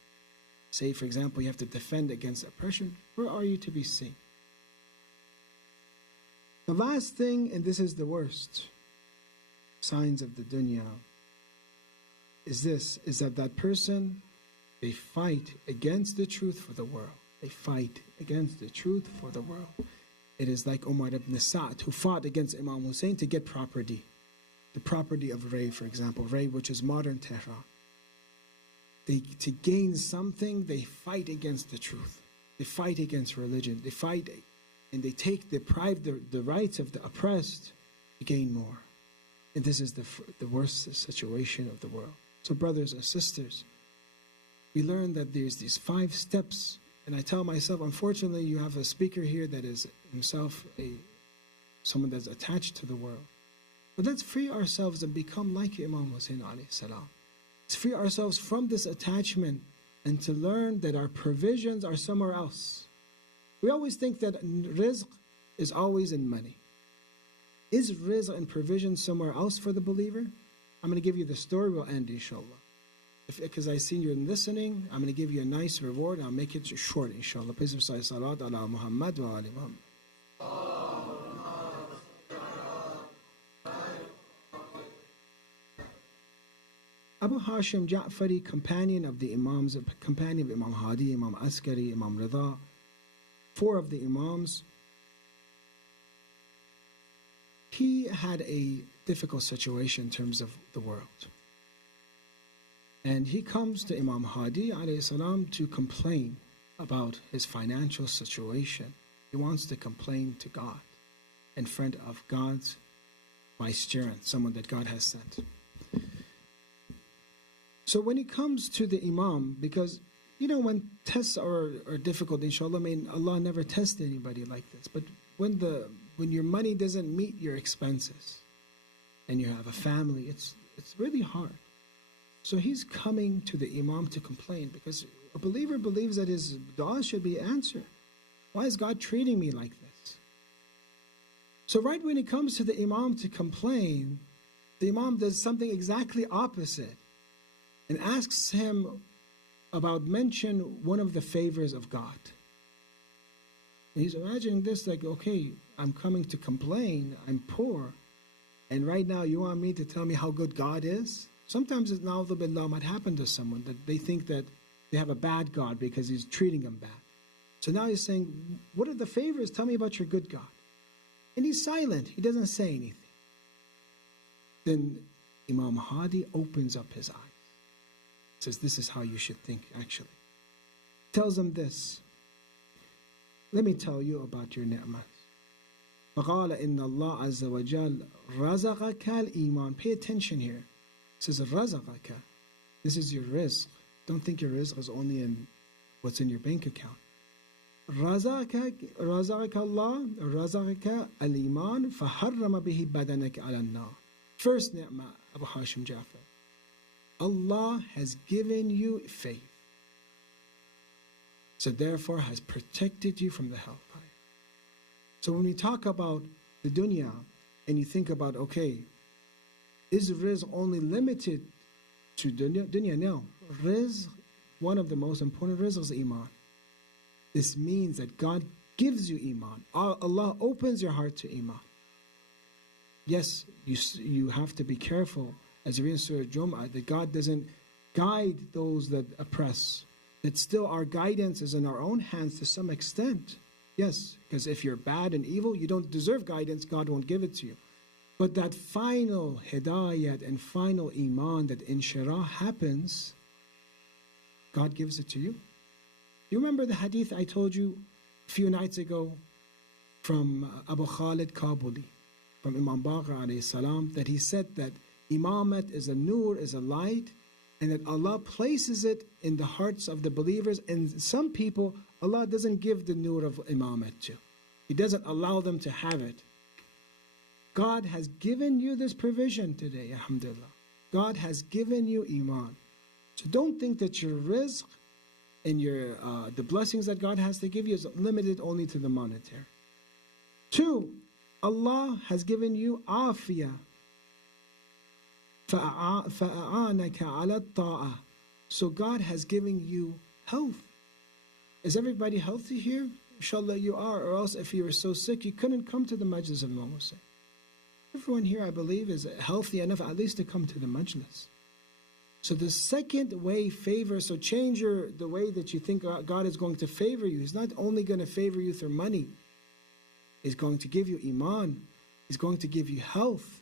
say for example you have to defend against oppression, where are you to be seen? The last thing, and this is the worst, signs of the dunya, is that person, they fight against the truth for the world. They fight against the truth for the world. It is like Umar ibn Sa'd, who fought against Imam Hussein to get property. The property of Ray, for example, Ray, which is modern Tehran. To gain something, they fight against the truth. They fight against religion. They fight and they deprive the rights of the oppressed to gain more. And this is the worst situation of the world. So brothers and sisters, we learn that there's these 5 steps. And I tell myself, unfortunately, you have a speaker here that is himself someone that's attached to the world. But let's free ourselves and become like Imam Hussein alayhi salam. Let's free ourselves from this attachment and to learn that our provisions are somewhere else. We always think that rizq is always in money. Is rizq and provision somewhere else for the believer? I'm going to give you the story, we'll end inshallah. Because I see you're listening, I'm going to give you a nice reward. I'll make it short inshallah. Please recite salat ala Muhammad wa ali Muhammad. Abu Hashim Ja'fari, companion of the Imams, companion of Imam Hadi, Imam Askari, Imam Rida, 4 of the Imams, he had a difficult situation in terms of the world. And he comes to Imam Hadi alayhi salam to complain about his financial situation. He wants to complain to God in front of God's vicegerent, someone that God has sent. So when he comes to the Imam, because when tests are difficult, inshallah, Allah never tests anybody like this. But when your money doesn't meet your expenses and you have a family, it's really hard. So he's coming to the Imam to complain because a believer believes that his dua should be answered. Why is God treating me like this? So right when he comes to the Imam to complain, the Imam does something exactly opposite and asks him mention one of the favors of God. And he's imagining this like, okay, I'm coming to complain, I'm poor, and right now you want me to tell me how good God is? Sometimes it's na'udhu billah might happen to someone that they think that they have a bad God because he's treating them bad. So now he's saying, what are the favors? Tell me about your good God. And he's silent. He doesn't say anything. Then Imam Hadi opens up his eyes. Says, this is how you should think, actually. Tells him this. Let me tell you about your ni'mat. فَقَالَ إِنَّ اللَّهَ عَزَّ وَجَلَّ رَزَقَكَ الْإِيمَانِ. Pay attention here. It says, رَزَقَكَ. This is your rizq. Don't think your rizq is only in what's in your bank account. رَزَقَكَ اللَّهِ رَزَقَكَ الْإِيمَانِ فَحَرَّمَ بِهِ بَدَنَكَ عَلَى النَّارِ. First ni'mah, Abu Hashim Ja'far. Allah has given you faith. So therefore has protected you from the hellfire. So when we talk about the dunya and you think about, okay, is rizq only limited to dunya? No. Rizq, one of the most important rizqs is iman. This means that God gives you iman. Allah opens your heart to iman. Yes, you have to be careful, as we read in Surah Jum'ah, that God doesn't guide those that oppress. That still our guidance is in our own hands to some extent. Yes, because if you're bad and evil, you don't deserve guidance, God won't give it to you. But that final hidayat and final iman that inshirah happens, God gives it to you. You remember the hadith I told you a few nights ago from Abu Khalid Kabuli, from Imam Baqir alayhi salam, that he said that imamat is a nur, is a light, and that Allah places it in the hearts of the believers, and some people Allah doesn't give the nur of imamat to. He doesn't allow them to have it. God has given you this provision today, alhamdulillah. God has given you iman. So don't think that your rizq and your the blessings that God has to give you is limited only to the monetary. 2, Allah has given you afiyah. فَأَعَانَكَ عَلَى الطَّاعَةِ. So God has given you health. Is everybody healthy here? Inshallah you are, or else if you were so sick you couldn't come to the majlis of Imam Hussein. Everyone here, I believe, is healthy enough at least to come to the majlis. So the second way favor, so change the way that you think God is going to favor you. He's not only going to favor you through money. He's going to give you iman. He's going to give you health.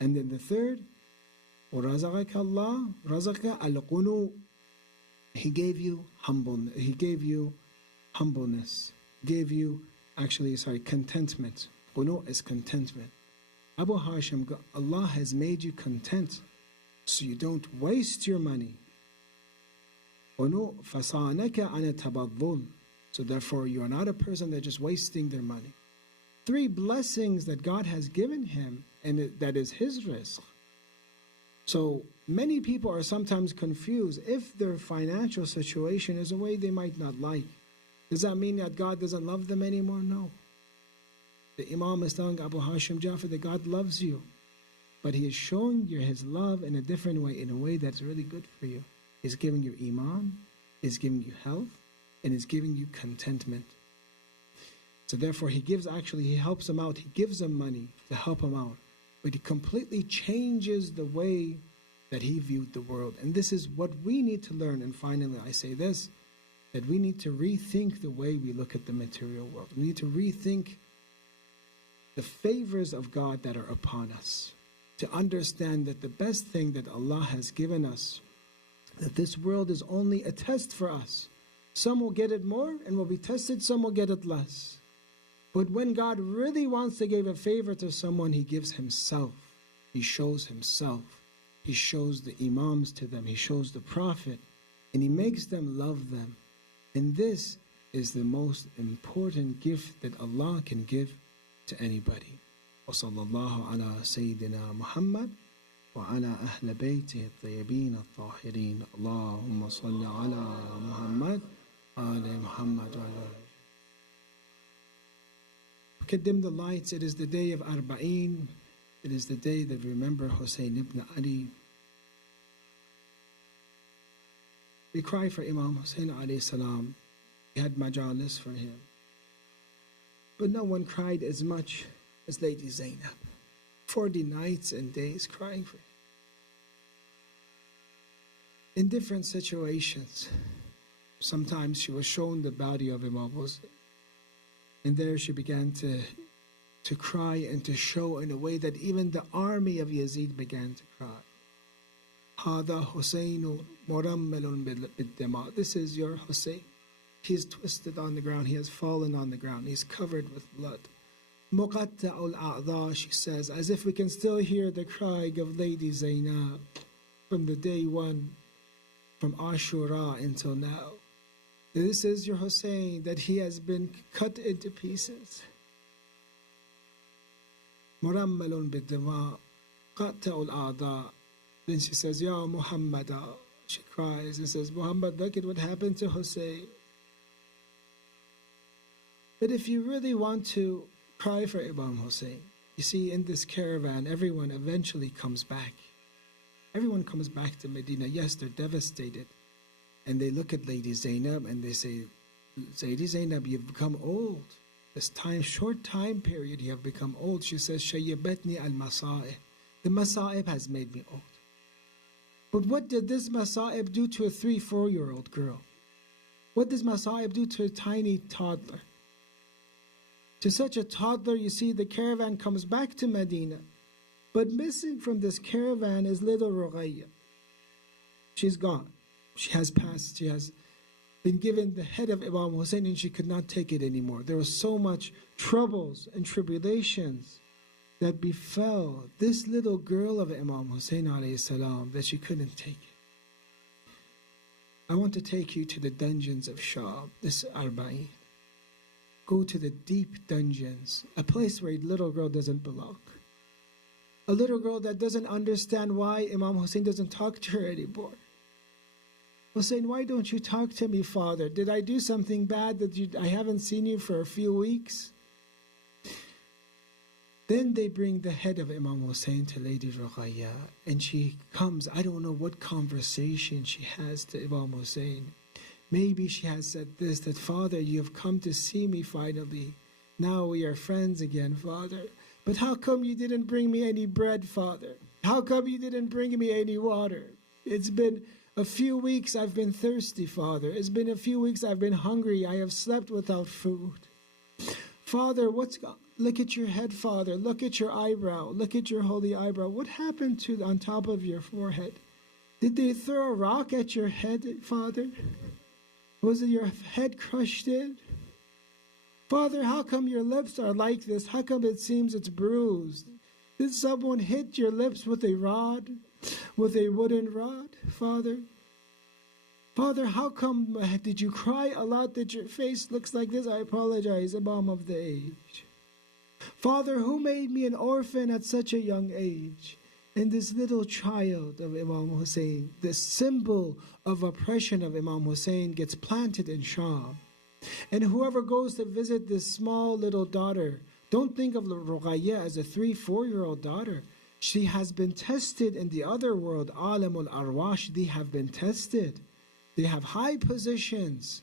And then the third, وَرَزَقَكَ اللَّهُ رَزَقَ الْقُنُوءِ. He gave you humbleness. He gave you humbleness. Contentment. Qunu is contentment. Abu Hashim, Allah has made you content so you don't waste your money. قُنُوء فَصَانَكَ عَنَ التَّبَذُّلِ. So therefore you are not a person that's just wasting their money. 3 blessings that God has given him, and that is his rizq. So many people are sometimes confused if their financial situation is a way they might not like. Does that mean that God doesn't love them anymore? No. The Imam is telling Abu Hashim Ja'far that God loves you, but he is showing you his love in a different way, in a way that's really good for you. He's giving you iman, he's giving you health, and he's giving you contentment. So therefore he helps them out. He gives them money to help them out. But he completely changes the way that he viewed the world. And this is what we need to learn. And finally, I say this, that we need to rethink the way we look at the material world. We need to rethink the favors of God that are upon us, to understand that the best thing that Allah has given us, that this world is only a test for us. Some will get it more and will be tested, some will get it less. But when God really wants to give a favor to someone, he gives himself. He shows himself. He shows the imams to them. He shows the Prophet. And he makes them love them. And this is the most important gift that Allah can give to anybody. وصلى الله على سيدنا محمد وعلى أهل بيته الطيبين الطاهرين اللهم صل على محمد وعلى محمد وعلى. Look at dim the lights. It is the day of Arbaeen. It is the day that we remember Hussein ibn Ali. We cry for Imam Hussein alayhi salam. We had majalis for him. But no one cried as much as Lady Zainab. 40 nights and days crying for him. In different situations. Sometimes she was shown the body of Imam Hussein. And there she began to cry and to show in a way that even the army of Yazid began to cry. هذا حسين مرمل بالدماء. This is your Hussein. He's twisted on the ground. He has fallen on the ground. He's covered with blood. مقطع الأعضاء, she says, as if we can still hear the cry of Lady Zainab from the day one, from Ashura until now. This is your Hussein, that he has been cut into pieces. مرمل بالدماء قطع الأعضاء. Then she says, Ya Muhammad. She cries and says, Muhammad, look at what happened to Hussein. But if you really want to cry for Imam Hussein, you see, in this caravan, everyone eventually comes back. Everyone comes back to Medina. Yes, they're devastated. And they look at Lady Zainab and they say, Lady Zainab, you've become old. This short time period, you have become old. She says, Shayyabatni al-masa'ib. The masa'ib has made me old. But what did this masa'ib do to a 3-4-year-old girl? What does masa'ib do to a tiny toddler? To such a toddler, you see, the caravan comes back to Medina. But missing from this caravan is little Ruqayya. She's gone. She has passed. She has been given the head of Imam Hussein and she could not take it anymore. There was so much troubles and tribulations that befell this little girl of Imam Hussein alayhi salam that she couldn't take it. I want to take you to the dungeons of Sham, this Arbaeen. Go to the deep dungeons, a place where a little girl doesn't belong. A little girl that doesn't understand why Imam Hussein doesn't talk to her anymore. Hussein, why don't you talk to me, father? Did I do something bad that I haven't seen you for a few weeks? Then they bring the head of Imam Hussein to Lady Ruqayya, and she comes. I don't know what conversation she has to Imam Hussein. Maybe she has said this, that, Father, you have come to see me finally. Now we are friends again, Father. But how come you didn't bring me any bread, Father? How come you didn't bring me any water? It's been a few weeks I've been thirsty, Father. It's been a few weeks I've been hungry. I have slept without food. Father, look at your head, Father. Look at your eyebrow. Look at your holy eyebrow. What happened to on top of your forehead? Did they throw a rock at your head, Father? Was it your head crushed in? Father, how come your lips are like this? How come it seems it's bruised? Did someone hit your lips with a rod? With a wooden rod, Father? Father, how come did you cry a lot that your face looks like this? I apologize, Imam of the age. Father, who made me an orphan at such a young age? And this little child of Imam Hussein, this symbol of oppression of Imam Hussein, gets planted in Sham. And whoever goes to visit this small little daughter, don't think of Ruqayya as a 3-4-year-old daughter. She has been tested in the other world, Alamul Arwash. They have been tested. They have high positions.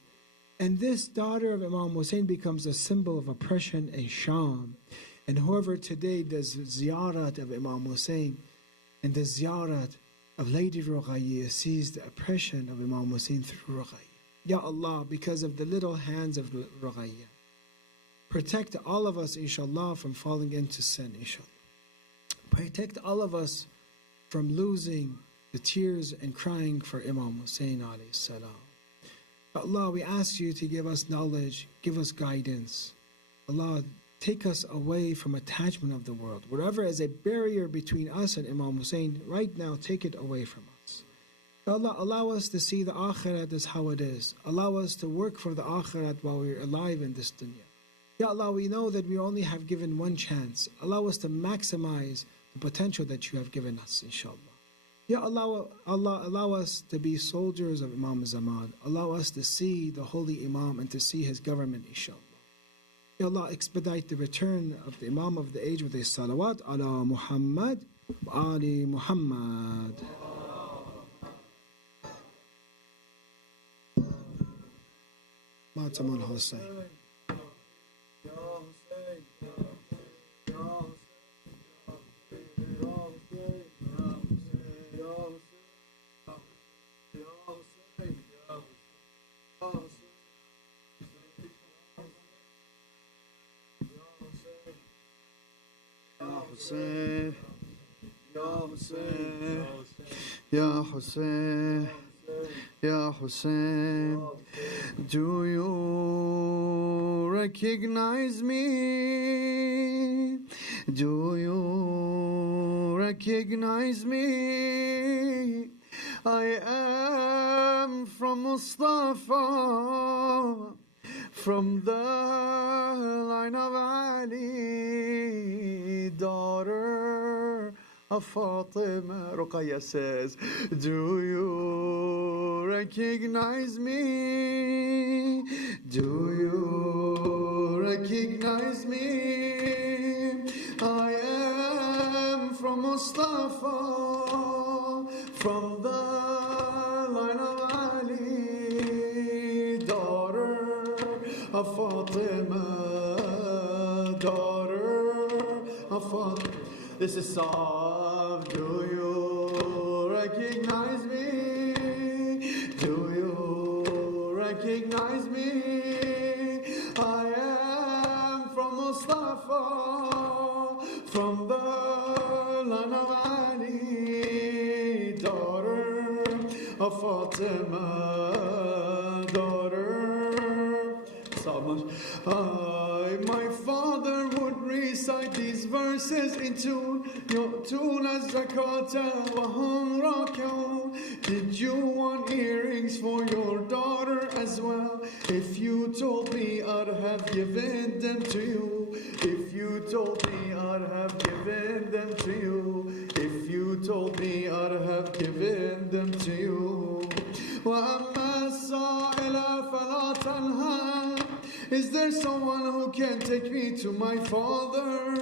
And this daughter of Imam Hussein becomes a symbol of oppression in Sham. And whoever today does ziyarat of Imam Hussein and the ziyarat of Lady Ruqayyah sees the oppression of Imam Hussein through Ruqayyah. Ya Allah, because of the little hands of Ruqayyah, protect all of us, inshallah, from falling into sin, inshallah. Protect all of us from losing the tears and crying for Imam Hussein alayhi salam. Allah, we ask you to give us knowledge, give us guidance. Allah, take us away from attachment of the world. Wherever is a barrier between us and Imam Hussein, right now, take it away from us. Allah, allow us to see the akhirat as how it is. Allow us to work for the akhirat while we're alive in this dunya. Ya Allah, we know that we only have given one chance. Allow us to maximize the potential that you have given us, inshallah. Ya Allah, allow us to be soldiers of Imam Zaman. Allow us to see the holy Imam and to see his government, inshallah. Ya Allah, expedite the return of the Imam of the age with a salawat ala Muhammad wa ali Muhammad. Mataman Hussein. Hussein, Ya Hussein, Ya Hussein, Ya Hussein, do you recognize me? Do you recognize me? I am from Mustafa, from the line of Ali, daughter of Fatima. Ruqayyah says, do you recognize me? Do you recognize me? I am from Mustafa, from the line of Ali, daughter of Fatima, daughter of Fatima. This is soft. Do you recognize me? Do you recognize me? I am from Mustafa, from the line of Ali, daughter of Fatima, daughter. So much. My father would recite these verses into Yotuna Zakata Wahum Rakau. Did you want earrings for your daughter as well? If you told me, I'd have given them to you. If you told me, I'd have given them to you. If you told me, I'd have given them to you. وَأَمَّا السَّائِلَ فَلَا تَنْهَرْ. Is there someone who can take me to my father?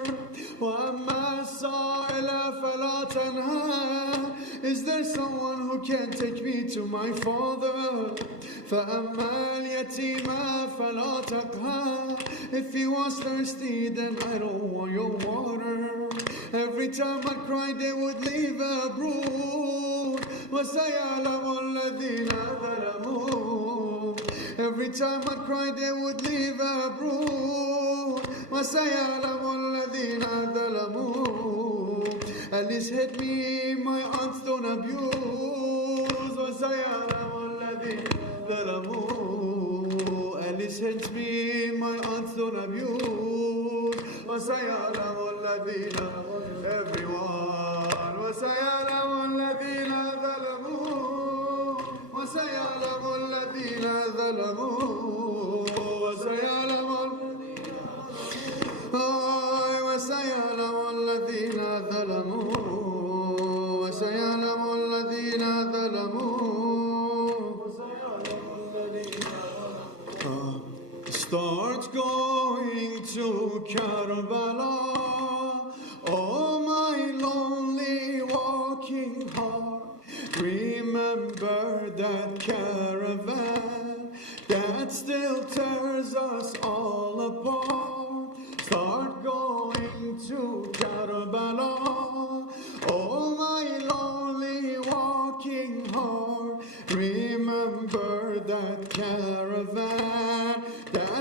وَأَمَّا السَّائِلَ فَلَا تَنْهَرْ. Is there someone who can take me to my father? فَأَمَّا الْيَتِيمَ فَلَا تَقْهَرْ. If he was thirsty, then I don't want your water. Every time I cried, they would leave a brood. وَسَيَعْلَمُ الَّذِينَ ظَلَمُوا. Every time I cried, they would leave a brood. وَسَيَعْلَمُ الَّذِينَ ظَلَمُوا. At least hit me, my aunts don't abuse. وَسَيَعْلَمُ الَّذِينَ ظَلَمُوا. At least hit me, my aunts don't abuse. وَسَيَعْلَمُ الَّذِينَ everyone. وَسَيَعْلَمُ الَّذِينَ ظَلَمُوا. وَسَيَعْلَمُ الَّذِينَ ظَلَمُوا. وَسَيَعْلَمُ الَّذِينَ ظَلَمُوا. وَسَيَعْلَمُ الَّذِينَ ظَلَمُوا. Start going to Karbala, oh my lonely walking heart. Remember that caravan that still tears us all apart. Start going to Karbala, oh my lonely walking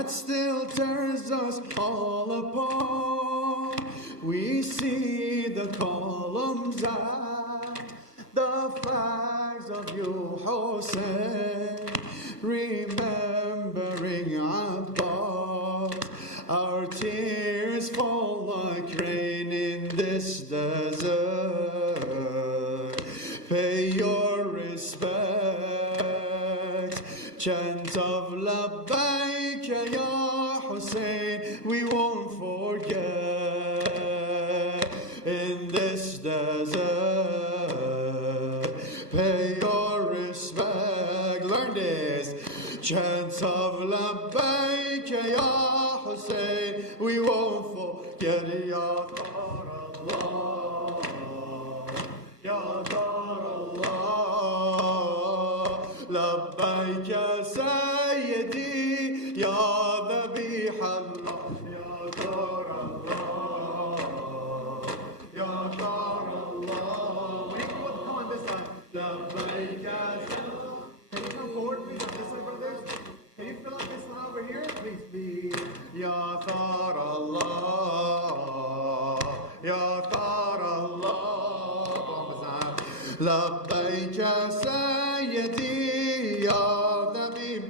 that still tears us all apart. We see the columns and the flags of you, Hussein, remembering Abbas. Our tears fall like rain in this desert. Pay your respect. Chant of Labbaik Ya Hussein, we won't forget. In this desert, pay your respect. Learn this. Chant of Labbaik Ya Hussein, we won't forget. Ya Dar Allah, Ya Dar Allah, Labbaik Ya Sayyidi, Ya Dhabih Allah, Ya Dar Allah, Ya Dar Allah. We can come on this side. Labbaik Ya Sayyidi. Can you come forward, please? This one, brothers. Can you fill out this one over here? Please, please. Ya Dar Allah, Ya Dar Allah. Labbaik Ya Sayyidi, Ya Dhabib.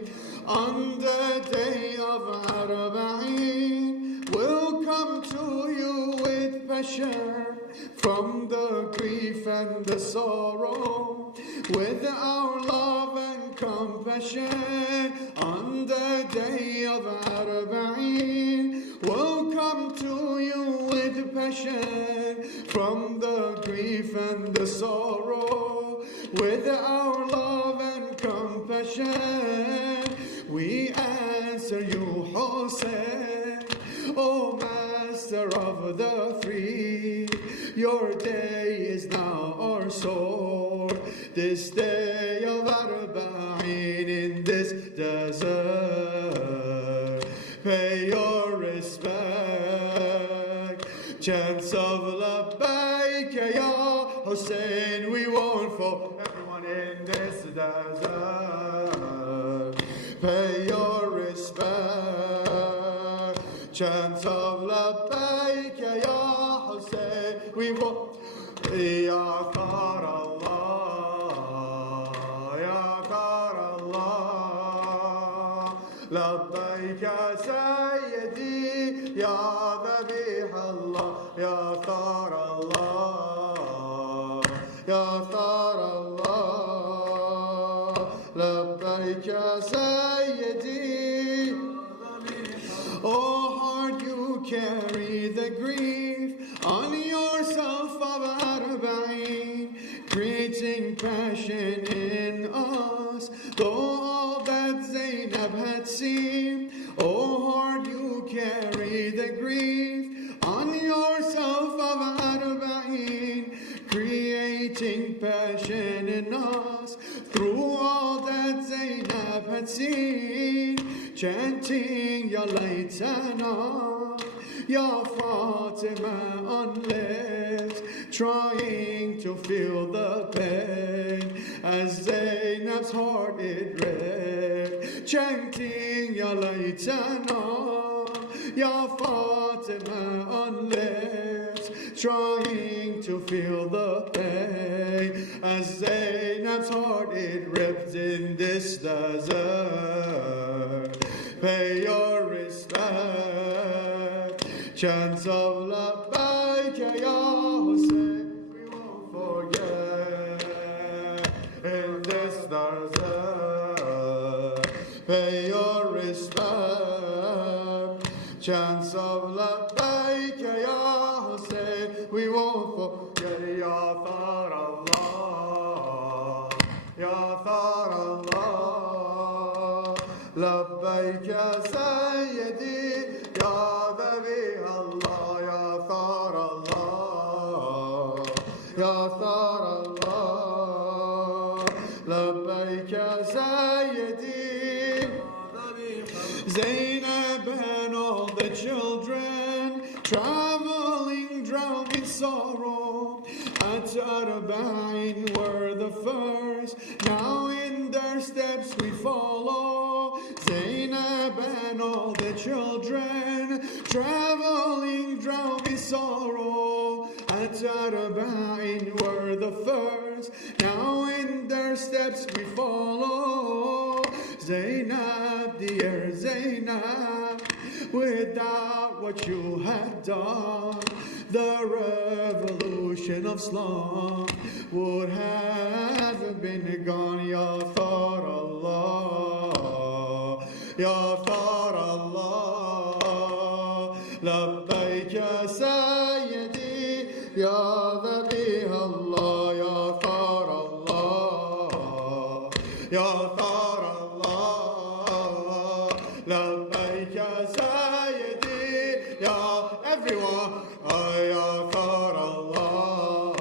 On the day of Arbaeen, we'll come to you with passion from the grief and the sorrow, with our love and compassion. On the day of Arbaeen, we'll come to you with passion from the grief and the sorrow, with our love and compassion. We answer you, Hussein, O Master of the Three. Your day is now our sword, this day of Arbaeen in this desert. Pay your respect. Chants of Labbaik Ya Hussein, we won't fall. Everyone in this desert, pay your respect. Chants of Labbaik Ya Hussein, we won't. Ya Dar Allah, Ya Dar Allah, Labbaik Ya Sayyidi, Ya Dhabih Allah, Ya Dar Allah, Ya Dar Allah, Labbaik Ya Sayyidi. Oh heart, you carry the grief on yourself of Arbaeen, creating passion in us, though all that Zainab had seen. Oh heart, you carry the grief on yourself of Arbaeen, creating passion in us, through all that Zainab had seen. Chanting Ya Laytana, Ya Fatima on lips, trying to feel the pain as Zainab's heart it read. Chanting Ya Laytana, Ya Fatima on lips, trying to feel the pain as Zainab's heart it ripped in this desert. Pay your respect. Chants of Labbaik Ya Hussein, we won't forget. In this desert, pay your respect. Chants of Labbaik Ya Hussein, we won't forget. Ya Dar Allah, Ya Dar Allah, Labbaik Ya Sayyidi, Ya Dhabih Allah, Ya Dar Allah, Ya Dar Allah, Labbaik Ya Sayyidi. Zainab and all the children traveling, drowned in sorrow, at Arbaeen were the first. Now in their steps we follow. Zainab Zainab and all the children, traveling drowned in sorrow. At Arbaeen were the first, now in their steps we follow. Zainab, dear Zainab, without what you had done, the revolution of Islam would have been gone. Ya Thar Allah, Ya Thar Allah, Labbaik Ya Sayyidi, Ya Dhabih Allah, Ya Thar Allah, Ya Thar Allah, Labbaik Ya Sayyidi, Ya everyone, Ya Thar Allah,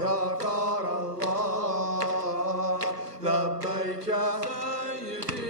Ya Thar Allah, Labbaik Ya Sayyidi.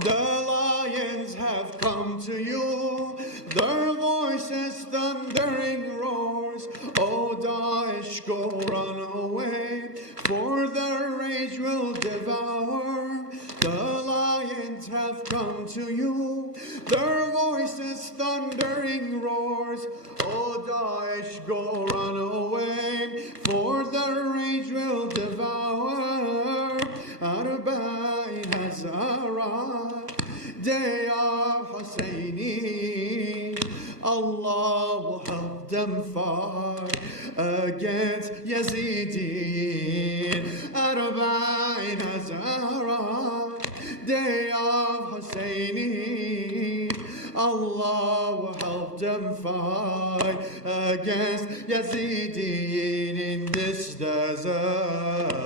The lions have come to you, their voices thundering roars. Oh Daesh, go run away, for their rage will devour. The lions have come to you, their voices thundering roars. Oh Daesh, go run away, for their rage will devour. Arbaeen has arrived, day of Husseini. Allah will help them fight against Yazidin. Arbaeen has arrived, day of Husseini. Allah will help them fight against Yazidin in this desert.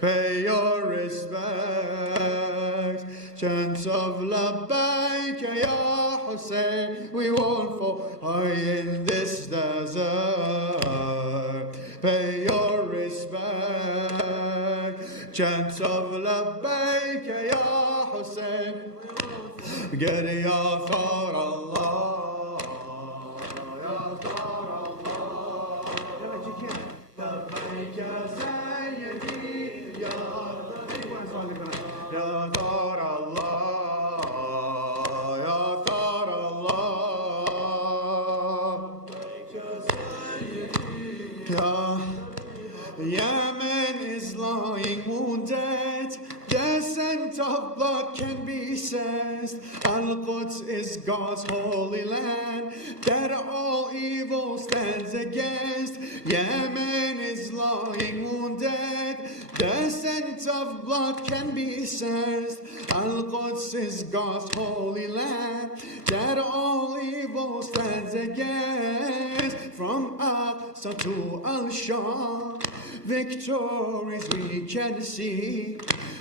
Pay your respects, chants of Labbaik Ya Hussein, we won't fall in this desert. Pay your respect, chants of Labbaik Ya Hussein, get Ya Thar Allah, Ya Thar Allah, Labbaik Ya Sayyidi, Ya Thar Allah, Ya Thar Allah. Yemen is lying wounded, descent of blood can be sensed. Al-Quds is God's holy land that all evil stands against. Yemen is lying wounded, descent of blood can be sensed. Al-Quds is God's holy land that all evil stands against. From Aqsa to Al-Sham, victories we can see.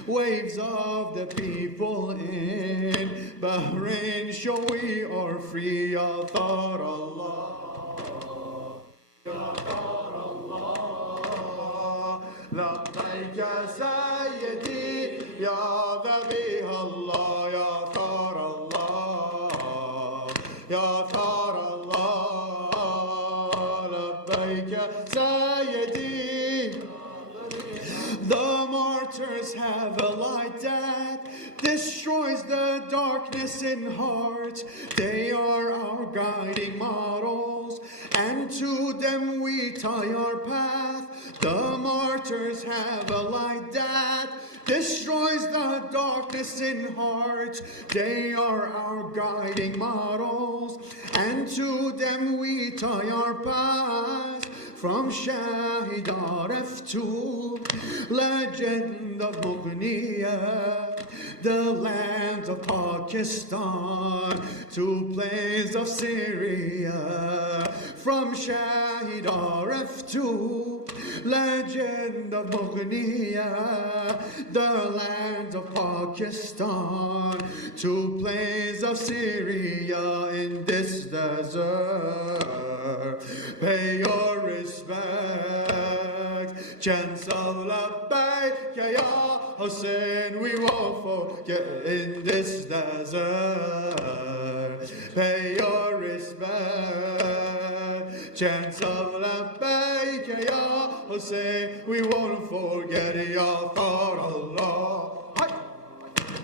Waves of the people in Bahrain show we are free. Ya Thar Allah, Ya Thar Allah, Labbaik Ya Sayyidi, Ya Dhabih Allah, Ya Thar Allah, Ya Thar Allah, Labbaik Ya Sayyidi. The martyrs have a light that destroys the darkness in hearts. They are our guiding models, and to them we tie our path. The martyrs have a light that destroys the darkness in hearts. They are our guiding models, and to them we tie our path. From Shahid Arif to legend of Mughniya, the land of Pakistan to plains of Syria. From Shahid Arif to legend of Mughniya, the land of Pakistan to plains of Syria in this desert. Pay your respect, chants of Labbaik Ya Hussein, we won't forget in this desert. Pay your respect, chants of Labbaik Ya Hussein, we won't forget. Ya Thar Allah,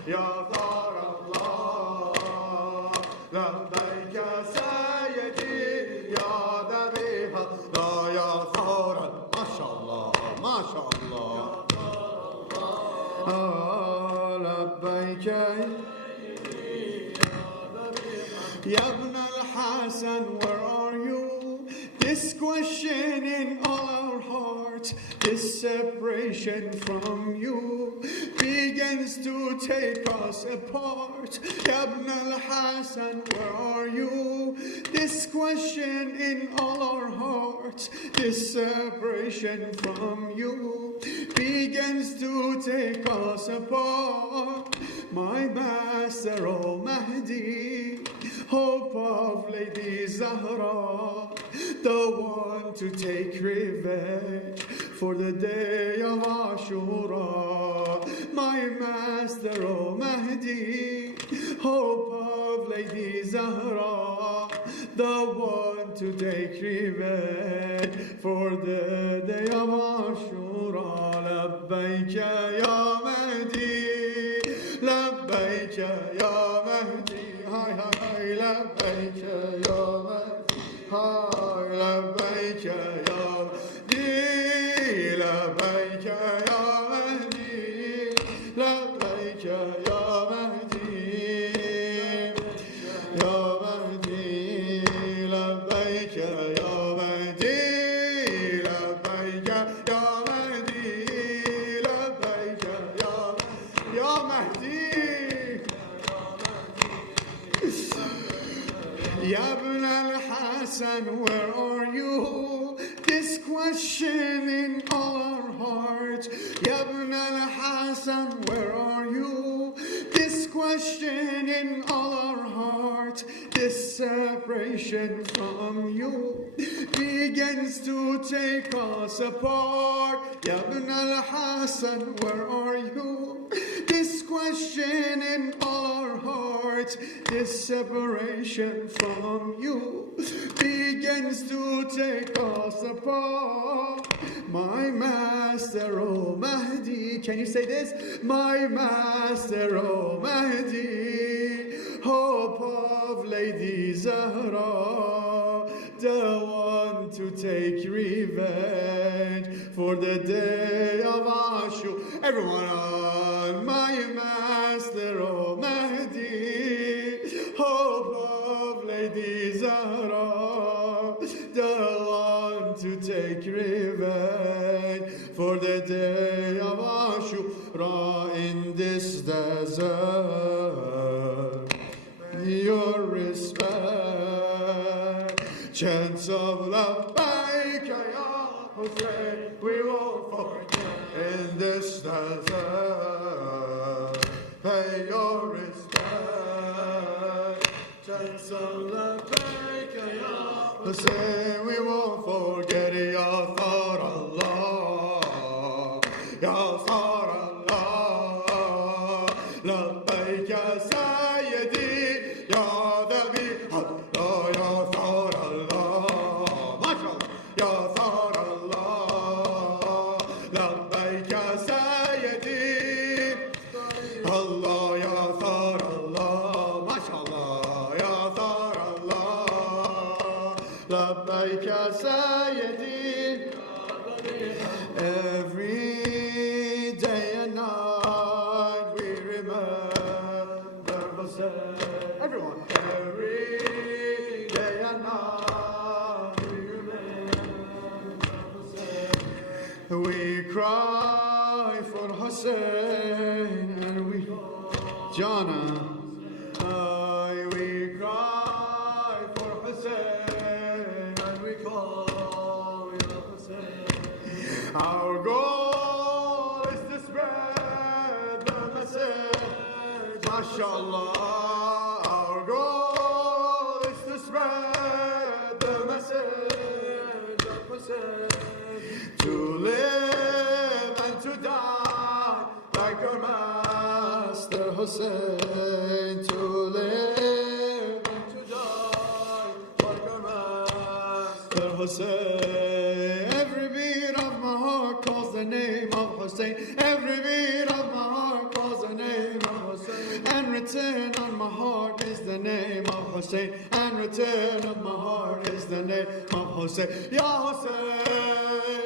يا ثار الله لبيك سيدي يا ذبيح الله يا ثار ما شاء الله ما شاء الله لبيك يا ابن الحسن where are you? This question in all our hearts, this separation from you begins to take us apart. Ya Ibn al-Hasan, where are you? This question in all our hearts, this separation from you begins to take us apart. My master, O Mahdi, hope of Lady Zahra, the one to take revenge for the day of Ashura. My master, O Mahdi, hope of Lady Zahra, the one to take revenge for the day of Ashura. Labbaika ya Mahdi, Labbaika ya Mahdi, hi hi hi, Labbaika ya Mahdi, hi Labbaika ya Mahdi, Labbaika ya Mahdi, Labbaika ya Mahdi, ya Mahdi, Labbaika ya Mahdi, Labbaika ya Mahdi, Labbaika ya Mahdi. Ya Ibn al-Hasan, where are you? This question in all our hearts. Ya Ibn al-Hasan, where are you? This question in all our hearts. This separation from you begins to take us apart. Ya Ibn al-Hasan, where are you? This question in all our hearts, this separation from you begins to take us apart. My master, O Mahdi, can you say this? My master, O Mahdi, hope of Lady Zahra, the one to take revenge for the day of Ashura. Everyone on my master, O Mahdi, hope of Lady Zahra, the one to take revenge for the day of Ashura in this desert. Your respect, chants of Labbaika ya Hussein, we won't forget in this desert. Pay your respect, chants of Labbaika ya Hussein, we won't forget ya Thar Allah, ya Thar Allah, Labbaika Sayyidi, ya Dhabih Allah, ya Thar Allah, MashaAllah, ya Thar Allah, Labbaika Sayyidi, Allah, ya Thar Allah, MashaAllah, ya Thar Allah, Labbaika Sayyidi. Every day and night we remember Hussein. Everyone. Every day and night we remember Hussein. We cry for Hussein and we Jana. We cry for Hussein and we call ya Hussein. Our goal is to spread the message, MashaAllah. Our goal is to spread the message of Hussein. To live and to die like our master Hussein. To live and to die like our master Hussein. Every beat of my heart calls the name of Hussein. Every beat of my heart calls the name of Hussein. and written on my heart is the name of Hussein, and written on my heart is the name of Hussein. Ya Hussein,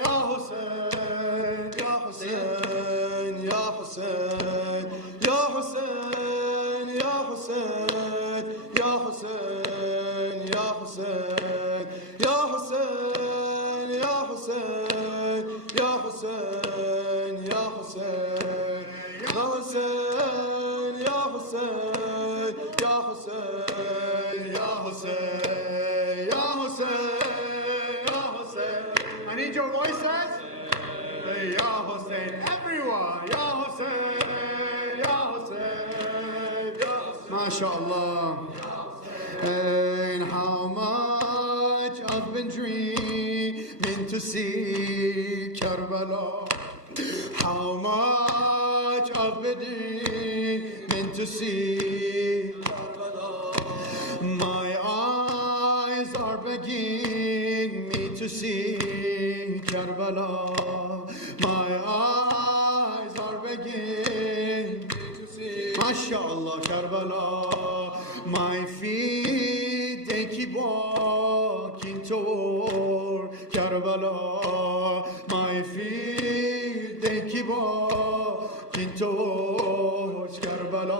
Ya Hussein, Ya Hussein, Ya Hussein, Ya Hussein, Ya Hussein, Ya Hussein, Ya Hussein, Ya Hussein, Ya Hussein, Ya Hussein, Ya Hussein, Ya Hussein, Ya Hussein, Ya Hussein, Ya Hussein, Ya Hussein, Ya Hussein. I need your voices. Ya Hussein, everyone. Ya Hussein, Ya Hussein, Ya Hussein. MashaAllah. And how much I've been dreaming to see Karbala. How much I've been dreaming to see Karbala. My eyes are begging me to see Karbala. My eyes are begging me to see, MashaAllah, Karbala. My feet, they keep walking toward Karbala. My feet, they keep walking towards Karbala.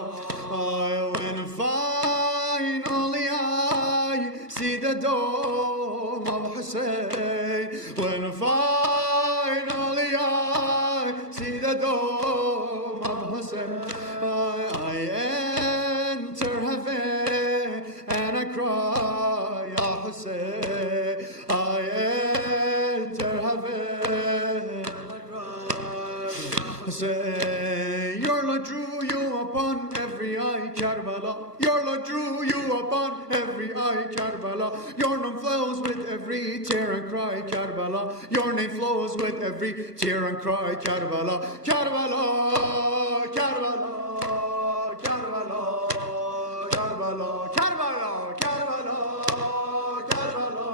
When finally I see the dome of Hussein, when finally I see the dome of Hussein, I enter heaven and I cry, Ya Hussein. I enter heaven and I cry, Ya Hussein. Your Lord drew you upon every eye, Karbala. Your Lord drew you upon every eye, Karbala. Your name flows with every tear and cry, Karbala. Your name flows with every tear and cry, Karbala. Karbala, Karbala, Karbala, Karbala, Karbala, Karbala, Karbala,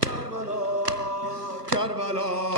Karbala, Karbala.